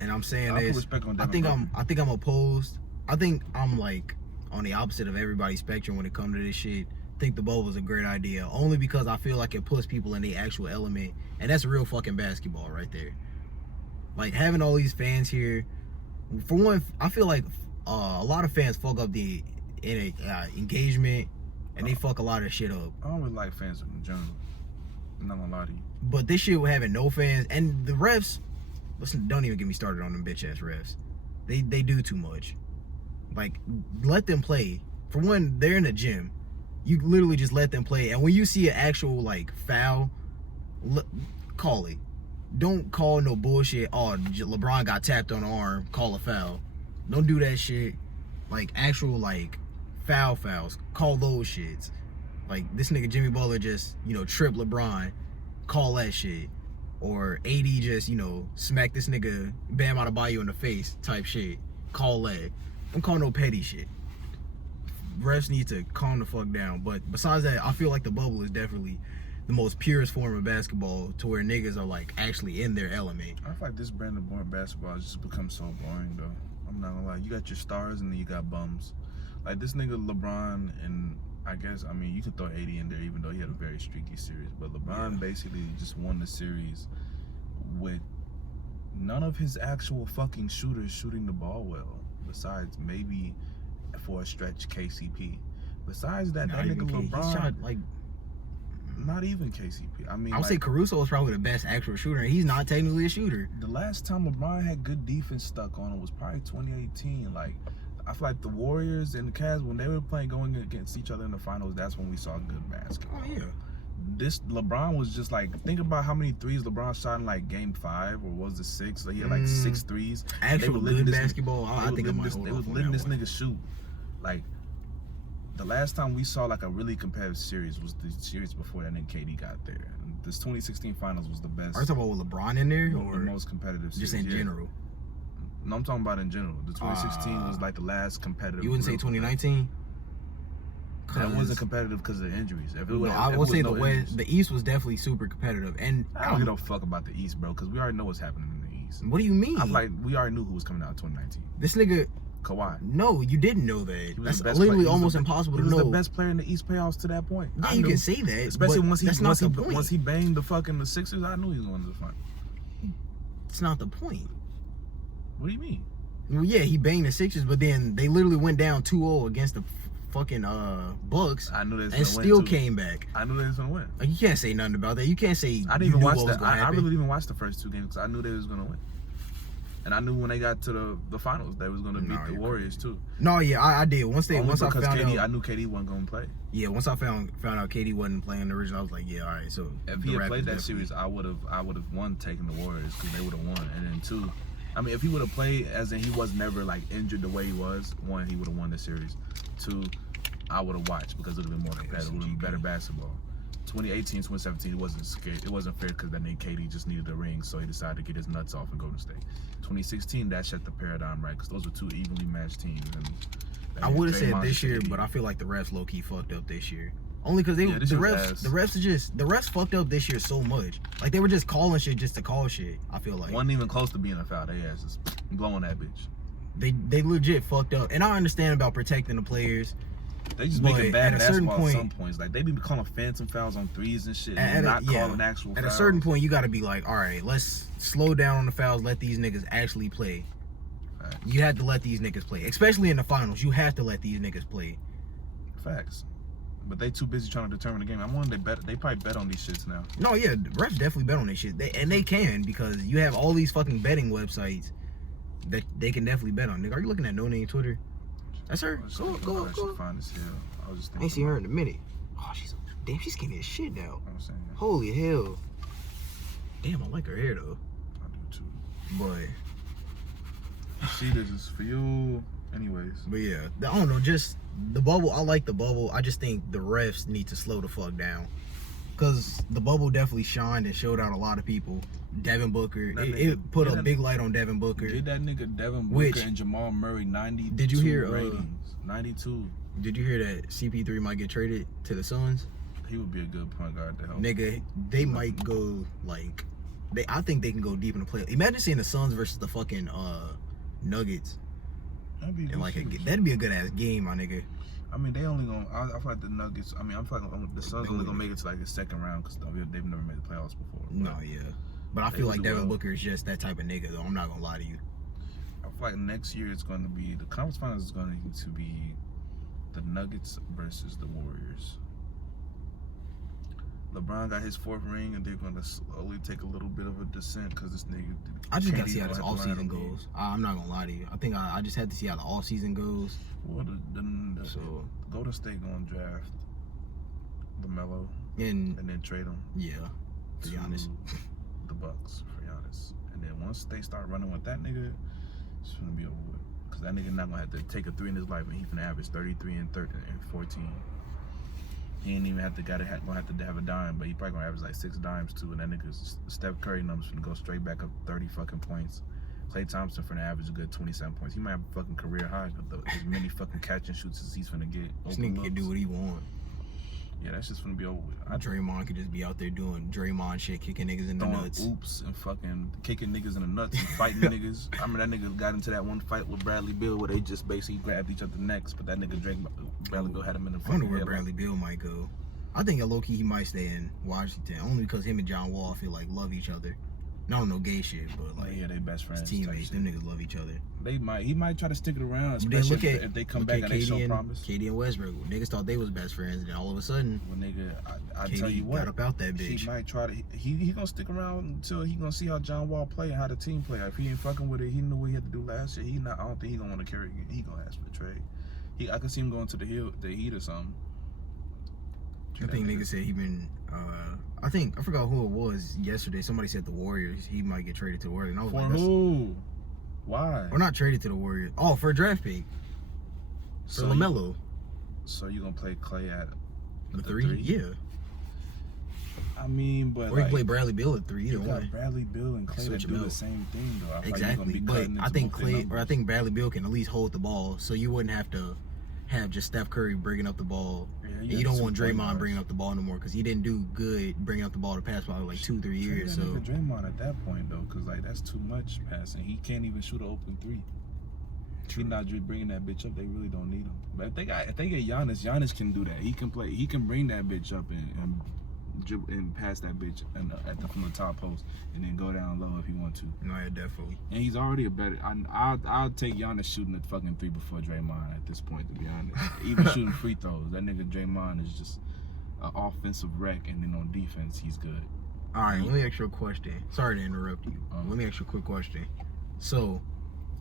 and I'm saying this. I think I'm opposed. I think I'm like on the opposite of everybody's spectrum when it comes to this shit. I think the bubble is a great idea, only because I feel like it puts people in the actual element, and that's real fucking basketball right there. Like having all these fans here. For one, I feel like a lot of fans fuck up the engagement, and they fuck a lot of shit up. I don't really like fans in general. I'm not gonna lie to you. But this shit with having no fans, and the refs, listen, don't even get me started on them bitch ass refs. They do too much. Like, let them play. For one, they're in the gym. You literally just let them play. And when you see an actual like foul, call it. Don't call no bullshit. Oh, LeBron got tapped on the arm. Call a foul. Don't do that shit. Like actual like fouls. Call those shits. Like this nigga Jimmy Butler just tripped LeBron. Call that shit. Or AD just smack this nigga Bam Adebayo in the face type shit. Call that. Don't call no petty shit. Refs need to calm the fuck down. But besides that, I feel like the bubble is definitely the most purest form of basketball to where niggas are like actually in their element. I feel like this brand of boring basketball has just become so boring though. I'm not gonna lie. You got your stars and then you got bums. Like this nigga LeBron, and I guess, I mean, you could throw 80 in there even though he had a very streaky series. But LeBron basically just won the series with none of his actual fucking shooters shooting the ball well. Besides maybe for a stretch KCP. Besides that, that nigga LeBron, he's shot, like, not even KCP. I mean, I would say Caruso is probably the best actual shooter, and he's not technically a shooter. The last time LeBron had good defense stuck on him was probably 2018. Like, I feel like the Warriors and the Cavs, when they were playing going against each other in the finals, that's when we saw good basketball. Oh, yeah. This LeBron was just like, think about how many threes LeBron shot in like game 5 or was it 6? Like he had like 6 threes. Actual good basketball. I think I might They was letting this nigga shoot. Like the last time we saw like a really competitive series was the series before that nigga KD got there. This 2016 finals was the best. Are you talking about with LeBron in there, or the most competitive series? just in general? No, I'm talking about in general. The 2016 was like the last competitive. You wouldn't say 2019? That wasn't competitive because of the injuries. If it was, I would say the West, the East was definitely super competitive. And I don't give a fuck about the East, bro, because we already know what's happening in the East. What do you mean? I'm like, we already knew who was coming out in 2019. This nigga, Kawhi. No, you didn't know that. That's literally almost impossible to know. He was the best player in the East playoffs to that point. Yeah, you can say that, especially once he point. banged the Sixers. I knew he was going to the front. It's not the point. What do you mean? Well, yeah, he banged the Sixers, but then they literally went down 2-0 against the fucking Bucks. I knew they was and still came back. I knew they was gonna win. Like, you can't say nothing about that. You can't say. I didn't even watch that. I really didn't even watch the first 2 games because I knew they was gonna win. And I knew when they got to the finals, they was gonna beat the Warriors too. No, yeah, I did. Once I found KD, out, I knew KD wasn't gonna play. Yeah, once I found out KD wasn't playing the original, I was like, yeah, all right. So if he had played that series, I would have one taken the Warriors because they would have won, and then 2, I mean, if he would have played as in he was never like injured the way he was, 1, he would have won the series. 2, I would have watched because it would have been more competitive, it would have been better basketball. 2018, 2017, it wasn't scared. It wasn't fair because that nigga KD just needed a ring, so he decided to get his nuts off and go to State. 2016, that set the paradigm right because those were 2 evenly matched teams. And I would have said this year, but I feel like the refs low key fucked up this year. Only because the refs fucked up this year so much. Like they were just calling shit just to call shit. I feel like wasn't even close to being a foul. They asses blowing that bitch. They legit fucked up, and I understand about protecting the players. They just making bad basketball at some points. Like they be calling phantom fouls on threes and shit, and not calling actual fouls. At a certain point, you got to be like, all right, let's slow down on the fouls. Let these niggas actually play. Facts. You have to let these niggas play, especially in the finals. You have to let these niggas play. Facts. But they too busy trying to determine the game. I'm wondering they probably bet on these shits now. No, yeah, the refs definitely bet on this shit. They can because you have all these fucking betting websites that they can definitely bet on. Nigga, are you looking at No Name Twitter? That's her. Go. Fine as hell. I was just thinking. I ain't seen her in a minute. Oh, she's skinny as shit now. I'm saying. Holy hell. Damn, I like her hair though. I do too. But see, this is for you. Anyways. But yeah, I don't know. Just the bubble. I like the bubble. I just think the refs need to slow the fuck down. Because the bubble definitely shined and showed out a lot of people. Devin Booker. It put a big light on Devin Booker. Did that nigga Devin Booker and Jamal Murray 90? Did you hear ratings? 92. Did you hear that CP3 might get traded to the Suns? He would be a good point guard to help. Nigga, they might go like I think they can go deep in the play. Imagine seeing the Suns versus the fucking Nuggets. That'd be that'd be a good ass game, my nigga. I mean, they only gonna. I feel like the Nuggets. I mean, I feel like the Suns only gonna make it to like the second round because they've never made the playoffs before. No, yeah, but I feel like Devin Booker is just that type of nigga, though. I'm not gonna lie to you. I feel like next year it's gonna be the conference finals is going to be the Nuggets versus the Warriors. LeBron got his 4th ring, and they're gonna slowly take a little bit of a descent because this nigga. I just gotta see how this offseason goes. I'm not gonna lie to you. I think I just had to see how the offseason goes. Well, so Golden State gonna draft LaMelo and then trade him. Yeah, to be honest, the Bucks for Giannis. And then once they start running with that nigga, it's gonna be over with. Because that nigga not gonna have to take a 3 in his life, and he's gonna average 33 and 14. He ain't even gonna have to have a dime, but he probably gonna average like 6 dimes too. And that nigga's Steph Curry numbers gonna go straight back up 30 fucking points. Klay Thompson for the average a good 27 points. He might have a fucking career high as many fucking catch and shoots as he's finna get. This nigga can do what he want. Yeah, that's just gonna be over with. Draymond could just be out there doing Draymond shit, kicking niggas in the throwing nuts. oops and fucking kicking niggas in the nuts and fighting niggas. I remember that nigga got into that one fight with Bradley Beal where they just basically grabbed each other's necks, but that nigga Bradley Beal had him in the I fucking wonder where headlock. Bradley Beal might go. I think at low-key he might stay in Washington, only because him and John Wall I feel like love each other. Not no gay shit, but like Yeah, they best friends. his type teammates, shit. them niggas love each other. He might try to stick it around, But then especially look if they come back and they show promise. KD and Westbrook, niggas thought they was best friends, and then all of a sudden, Well, nigga, I KD tell you what, got up out that bitch. he might try to. He gonna stick around until he gonna see how John Wall play and how the team play. If he ain't fucking with it, he knew what he had to do last year. I don't think he gonna want to carry it. He gonna ask for the trade. I can see him going to the Heat or something. I think niggas said he been. I forgot who it was yesterday. Somebody said the Warriors. He might get traded to the Warriors. And I was For like, that's, who? Why? or not traded to the Warriors. Oh, for a draft pick. For LaMelo. So you gonna play Clay at The three? Yeah. I mean, but Or you play Bradley Beal at 3, either you got one. Bradley Beal and Clay that Switch do them the out. same thing though. I feel like you're Exactly. gonna be But cutting I into think both their Clay, or I numbers. think Bradley Beal can at least hold the ball, so you wouldn't have to have just Steph Curry bringing up the ball. Yeah, And got you don't two want point Draymond guards. bringing up the ball no more because he didn't do good bringing up the ball to pass probably like 2-3 years. So Trade that nigga Draymond at that point though, because like that's too much passing. He can't even shoot an open three. He not bringing that bitch up. They really don't need him. But if they get Giannis can do that. He can play. He can bring that bitch up and pass that bitch from the top post and then go down low if he want to. no, yeah, definitely. And he's already a better. I'll take Giannis shooting the fucking three before Draymond at this point, to be honest. Even shooting free throws, that nigga Draymond is just an offensive wreck, and then on defense he's good. All right, let me ask you a question. Sorry to interrupt you. Let me ask you a quick question. So,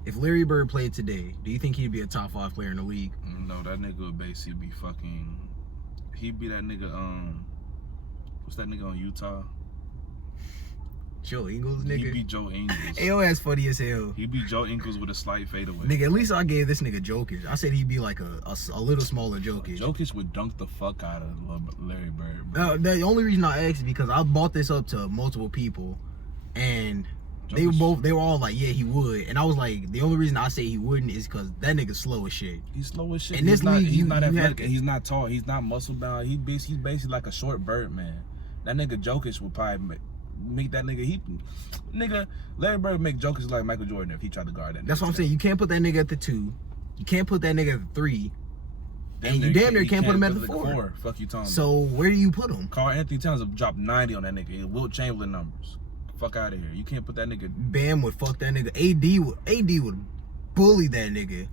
if Larry Bird played today, do you think he'd be a top 5 player in the league? No, that nigga would basically be fucking. He'd be that nigga. What's that nigga on Utah? Joe Ingles, He'd nigga. be Joe Ingles. Ayo, that's funny as hell. He'd be Joe Ingles with a slight fadeaway. Nigga, at least I gave this nigga Jokic. I said he'd be like a little smaller Jokic. Jokic would dunk the fuck out of Larry Bird. Bro. The only reason I asked is because I brought this up to multiple people, and they were all like, yeah, he would. And I was like, the only reason I say he wouldn't is because that nigga's slow as shit. He's slow as shit. In this league, he's not you athletic. have- He's not tall. He's not muscle bound. He's basically like a short bird man. That nigga Jokic would probably make that nigga. Larry Bird would make Jokic like Michael Jordan if he tried to guard that. That's what I'm saying. You can't put that nigga at the 2. You can't put that nigga at the 3. And you near damn near can't put him at the 4. Fuck you, Tom. So where do you put him? Carl Anthony Towns have dropped 90 on that nigga. Wilt Chamberlain numbers. Fuck out of here. You can't put that nigga. Bam would fuck that nigga. AD would bully that nigga.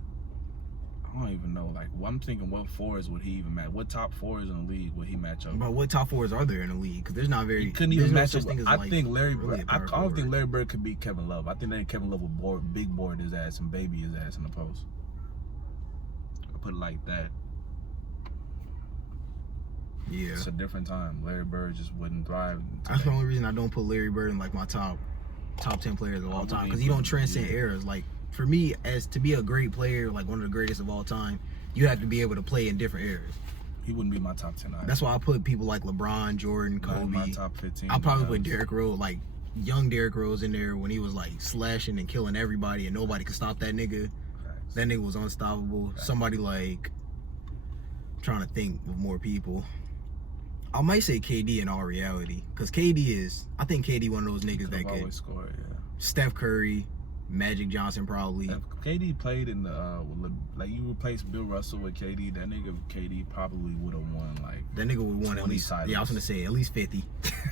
I don't even know. Like, I'm thinking, what 4s would he even match? What top 4s in the league would he match up? But what top 4s are there in the league? Because there's not very. He couldn't there's even no match such up. thing as, I like, think Larry really Bird. a I power don't forward. think Larry Bird could beat Kevin Love. I think that Kevin Love would big board his ass and baby his ass in the post. I put it like that. Yeah. It's a different time. Larry Bird just wouldn't thrive. That's the today. only reason I don't put Larry Bird in like my top 10 players of all time, because he even don't put- transcend yeah. eras. Like for me, as to be a great player, like one of the greatest of all time, you have to be able to play in different eras. He wouldn't be my top 10 either. That's why I put people like LeBron, Jordan, Not in my Kobe. top 15. I'll probably put because- Derrick Rose, like young Derrick Rose, in there when he was like slashing and killing everybody, and nobody could stop that nigga. Facts. That nigga was unstoppable. Facts. Somebody like, I'm trying to think of more people. I might say KD in all reality, because I think KD one of those niggas that Could've could. always scored, yeah. Steph Curry, Magic Johnson probably. If KD played in the like you replaced Bill Russell with KD, that nigga KD probably would have won like That nigga would won at 20 least. titles. Yeah, I was gonna say at least 50.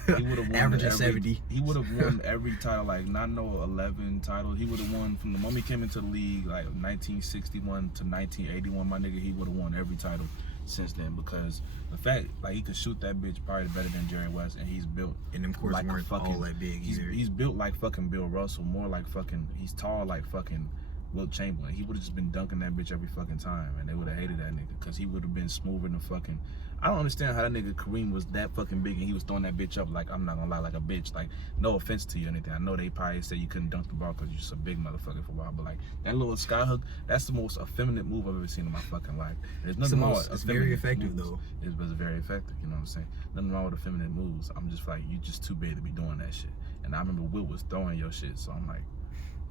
he would have won Averaging 70. He would have won every title, like not no 11 titles. He would have won from the moment he came into the league, like 1961 to 1981. My nigga, he would have won every title since then, because the fact like he could shoot that bitch probably better than Jerry West, and he's built And them courts like a weren't fucking, all that big either. he's built like fucking Bill Russell, more like fucking, he's tall like fucking Wilt Chamberlain. He would have just been dunking that bitch every fucking time, and they would have hated that nigga, because he would have been smoother than fucking. I don't understand how that nigga Kareem was that fucking big and he was throwing that bitch up like, I'm not gonna lie, like a bitch. Like, no offense to you or anything. I know they probably said you couldn't dunk the ball because you're just a big motherfucker for a while, but like that little sky hook, that's the most effeminate move I've ever seen in my fucking life. There's nothing wrong with It's very effeminate effective moves. though. It was very effective, you know what I'm saying? Nothing wrong with effeminate moves. I'm just like, you just too big to be doing that shit. And I remember Wilt was throwing your shit, so I'm like,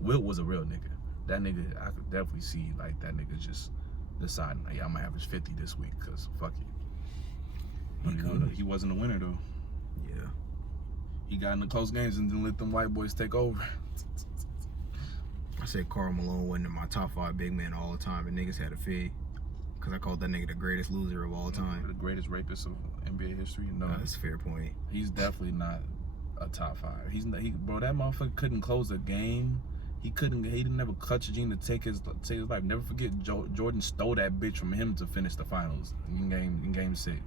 Wilt was a real nigga. That nigga, I could definitely see like that nigga just deciding, like, yeah, I'm gonna average 50 this week, cause fuck it. He wasn't a winner though. Yeah. He got in the close games and then let them white boys take over. I said Karl Malone wasn't in my top 5 big men all the time, and niggas had a fig. Because I called that nigga the greatest loser of all time. The greatest rapist of NBA history? No. That's a fair point. He's definitely not a top 5. Bro, that motherfucker couldn't close a game. He didn't never clutch a gene to take his life. Never forget Jordan stole that bitch from him to finish the finals in game 6.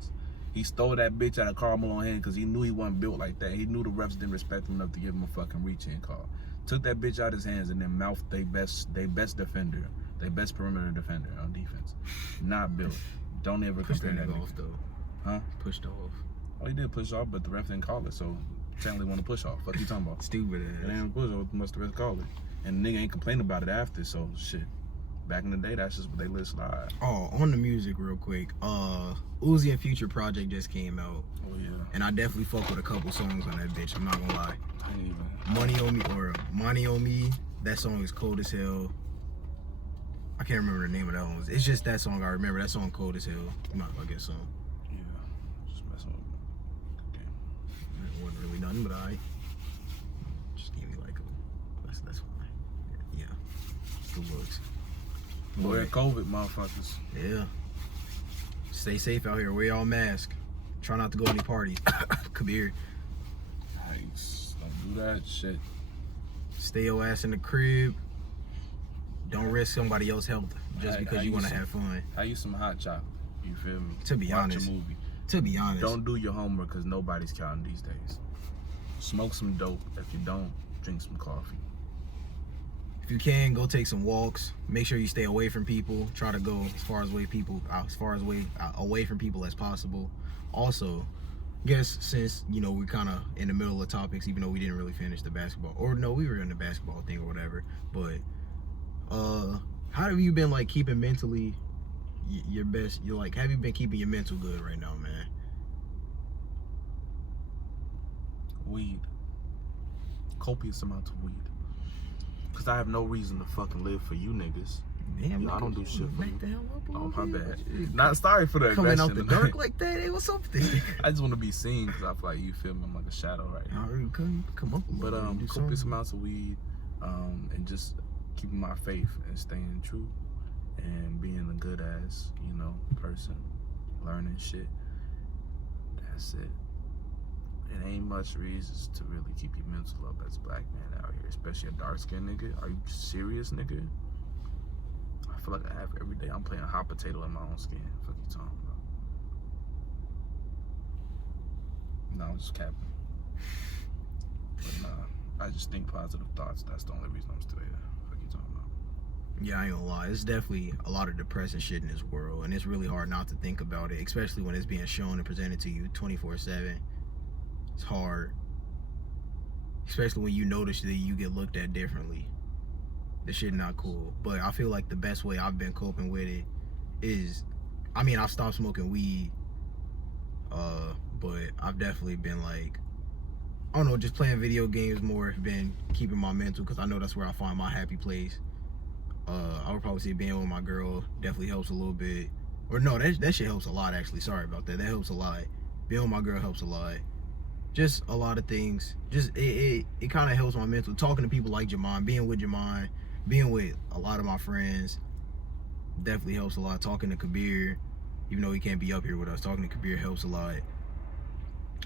He stole that bitch out of Karl Malone's hand because he knew he wasn't built like that. He knew the refs didn't respect him enough to give him a fucking reach-in call. Took that bitch out of his hands and then mouthed they best defender, they best perimeter defender on defense. Not built. Don't ever compare that off though. Huh? Pushed off. Oh, he did push off, but the ref didn't call it, so technically want to push off. Fuck you talking about? Stupid ass. It ain't push off unless the ref call it. And the nigga ain't complain about it after, so shit. Back in the day, that's just what they let slide. Oh, on the music real quick. Uzi and Future project just came out. Oh yeah. And I definitely fuck with a couple songs on that bitch. I'm not gonna lie. I ain't even. Money on Me or Money on Me. That song is cold as hell. I can't remember the name of that one. It's just that song I remember. That song cold as hell. You might as well get some. Yeah. Just messing with it. It wasn't really nothing, but I just gave me like a. That's fine. Yeah. Good looks. Boy, COVID, motherfuckers. Yeah. Stay safe out here. Wear y'all mask. Try not to go to any parties. Kabir. Nice. Don't do that shit. Stay your ass in the crib. Don't risk somebody else's health just because you want to have fun. I use some hot chocolate. You feel me? To be Watch honest. a movie. To be honest. Don't do your homework because nobody's counting these days. Smoke some dope. If you don't, drink some coffee. If you can, go take some walks. Make sure you stay away from people. Try to go as far away from people as possible. Also, guess since we're kind of in the middle of topics, even though we didn't really finish the basketball, or no, we were in the basketball thing or whatever. But how have you been like keeping mentally your best? Have you been keeping your mental good right now, man? Weed. Copious amounts of weed. Cause I have no reason to fucking live for you niggas. Damn, I don't do shit for you. The hell up Oh, my bad. Shit. Not sorry for the Coming aggression out the tonight. dark like that. Hey, what's up with this nigga? I just want to be seen because I feel like you feel me. I'm like a shadow right here. I already come up a But little bit, do copious something. amounts of weed, and just keeping my faith and staying true, and being a good ass person, learning shit. That's it. It ain't much reasons to really keep your mental up as a black man out here, especially a dark skinned nigga. Are you serious, nigga? I feel like I have every day. I'm playing hot potato in my own skin. Fuck you talking about? No, I'm just capping. But nah, I just think positive thoughts. That's the only reason I'm still here. Fuck you talking about? Yeah, I ain't gonna lie. It's definitely a lot of depressing shit in this world, and it's really hard not to think about it, especially when it's being shown and presented to you 24/7. It's hard, especially when you notice that you get looked at differently. This shit not cool. But I feel like the best way I've been coping with it is, I've stopped smoking weed, but I've definitely been like, I don't know, just playing video games more, been keeping my mental, because I know that's where I find my happy place. I would probably say being with my girl definitely helps a little bit. Or no, that shit helps a lot actually. Sorry about that. That helps a lot. Being with my girl helps a lot. Just a lot of things. Just it kind of helps my mental. Talking to people like Jamon, being with Jamon, being with a lot of my friends definitely helps a lot. Talking to Kabir, even though he can't be up here with us, talking to Kabir helps a lot.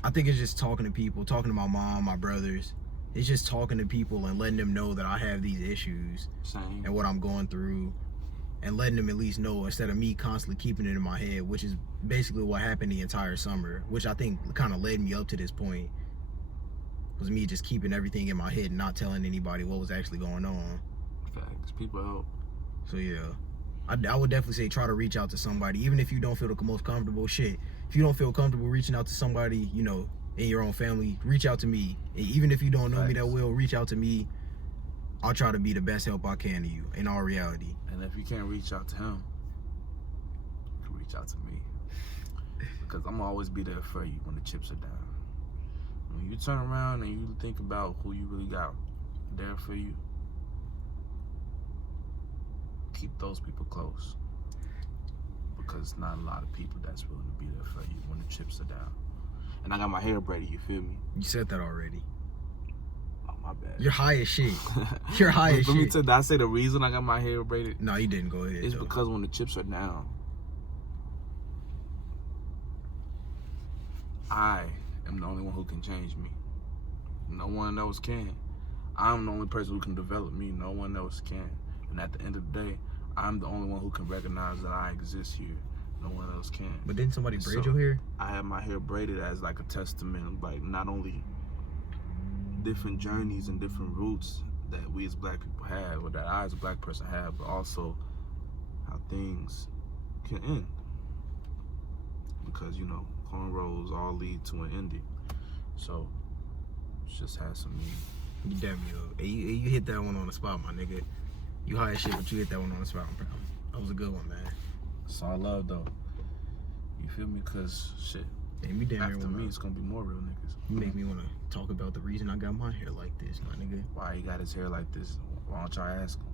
I think it's just talking to people, talking to my mom, my brothers. It's just talking to people and letting them know that I have these issues. Same. And what I'm going through, and letting them at least know instead of me constantly keeping it in my head, which is basically what happened the entire summer, which I think kind of led me up to this point, was me just keeping everything in my head and not telling anybody what was actually going on. Facts. People help. So yeah, I would definitely say try to reach out to somebody, even if you don't feel the most comfortable. Shit, if you don't feel comfortable reaching out to somebody, in your own family, reach out to me. Even if you don't know me that well, reach out to me. I'll try to be the best help I can to you, in all reality. And if you can't reach out to him, you can reach out to me. Because I'm always be there for you when the chips are down. When you turn around and you think about who you really got there for you, keep those people close. Because because not a lot of people that's willing to be there for you when the chips are down. And I got my hair braided, you feel me? You said that already. Oh, my bad. You're high as shit. You're high as Let me shit. tell you, did I say the reason I got my hair braided? No, you didn't. Go ahead. It's though. because when the chips are down, I am the only one who can change me. No one else can. I'm the only person who can develop me. No one else can. And at the end of the day, I'm the only one who can recognize that I exist here. No one else can. But didn't somebody braid So, your hair? I have my hair braided as like a testament of like not only different journeys and different roots that we as black people have, or that I as a black person have, but also how things can end. Because, you know, cornrows all lead to an ending. So, it just has some meaning. You damn you. Hey, you hit that one on the spot, my nigga. You high as shit, but you hit that one on the spot. I'm proud. That was a good one, man. It's all love, though. You feel me? Because, shit, Hey, me damn after near me, wanna- it's going to be more real niggas. You make me want to talk about the reason I got my hair like this, my nigga. Why he got his hair like this? Why don't y'all ask him?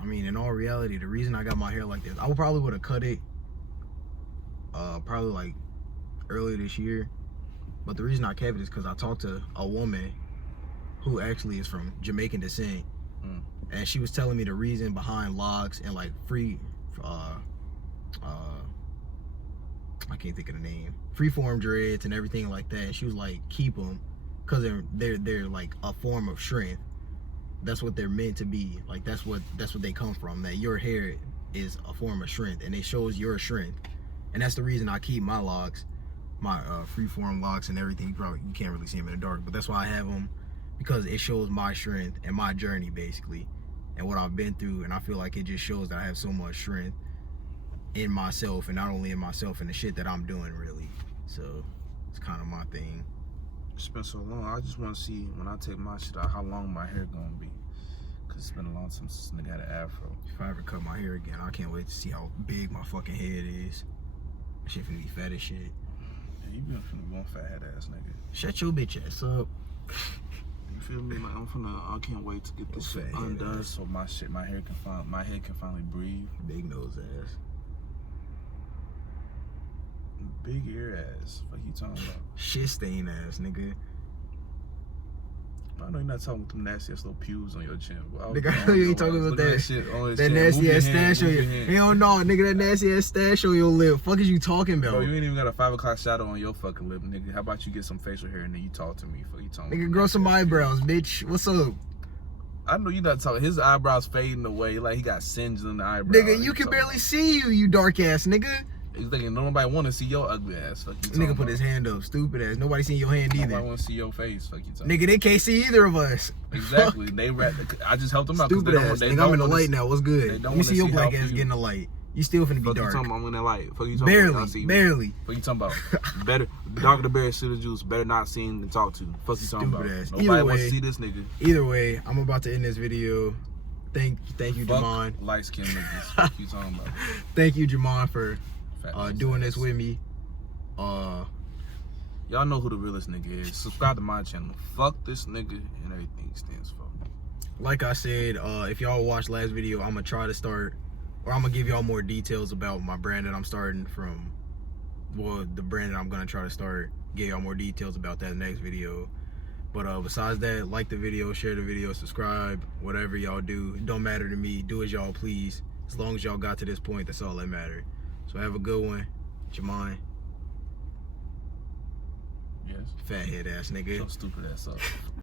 I mean, in all reality, the reason I got my hair like this, I probably would have cut it probably like earlier this year. But the reason I kept it is because I talked to a woman who actually is from Jamaican descent. And she was telling me the reason behind locks and like I can't think of the name, freeform dreads and everything like that. And she was like, keep them because they're like a form of strength. That's what they're meant to be. Like that's what they come from. That your hair is a form of strength, and it shows your strength. And that's the reason I keep my locks, my freeform locks and everything. You can't really see them in the dark, but that's why I have them, because it shows my strength and my journey basically, and what I've been through. And I feel like it just shows that I have so much strength in myself, and not only in myself, and the shit that I'm doing really. So it's kind of my thing. It's been so long. I just want to see when I take my shit out how long my hair gonna be. Cause it's been a long time since this nigga had an afro. If I ever cut my hair again, I can't wait to see how big my fucking head is. That shit finna be fat as shit. Yeah, you been finna be one fat head ass nigga. Shut your bitch ass up. You feel me? Like I can't wait to get this Fat shit head undone ass. so my head can finally breathe. Big nose ass. Big ear ass. What you talking about? Shit stain ass nigga. I know you're not talking with them nasty ass little pubes on your chin. Bro. Nigga, I know you ain't talking about that. Shit on his That chin. nasty Move your ass hand, stash on move your hand. hell no, nigga, that nasty ass stash on your lip. Fuck is you talking about? Bro, you ain't even got a 5 o'clock shadow on your fucking lip, nigga. How about you get some facial hair and then you talk to me? Fuck you talking Nigga, about grow nasty some ass eyebrows, bitch. What's up? pubes. I know you not talking. His eyebrows fading away like he got singed in the eyebrows. Nigga, you can barely see you dark ass nigga. He's thinking nobody want to see your ugly ass. Fuck you talking Nigga put about. his hand up, stupid ass. Nobody seen your hand either. Nobody want to see your face. Fuck you talking. Nigga, they can't see either of us. Exactly. I just helped them out. 'cause Stupid they don't- ass. they Nigga, don't I'm in the wanna light see- now. What's they good? don't Let me wanna see your see black how ass few- get in the light. You still finna be Fuck you dark. talking about? I'm in that light. Fuck you talking about? Y'all see Barely, me. barely. Fuck you talking about? Better darker the berry, sweeter juice. Better not seen than talk to. Fuck you talking Stupid about? ass. Nobody Either wants to way- see this nigga. Either way, I'm about to end this video. Thank you, Fuck Jamon. light skinned niggas. Fuck you talking about? Thank you, Jamon, for Fat ass doing ass. this with me. Y'all know who the realest nigga is. Subscribe to my channel. Fuck this nigga and everything he stands for. Like I said, if y'all watched last video, I'm gonna try to start, or I'm gonna give y'all more details about my brand that I'm starting from. Well, the brand that I'm gonna try to start. Give y'all more details about that next video. But besides that, like the video, share the video, subscribe, whatever y'all do. It don't matter to me. Do as y'all please. As long as y'all got to this point, that's all that matters. So have a good one. Jamon. Yes. Fat head ass nigga. So stupid ass up.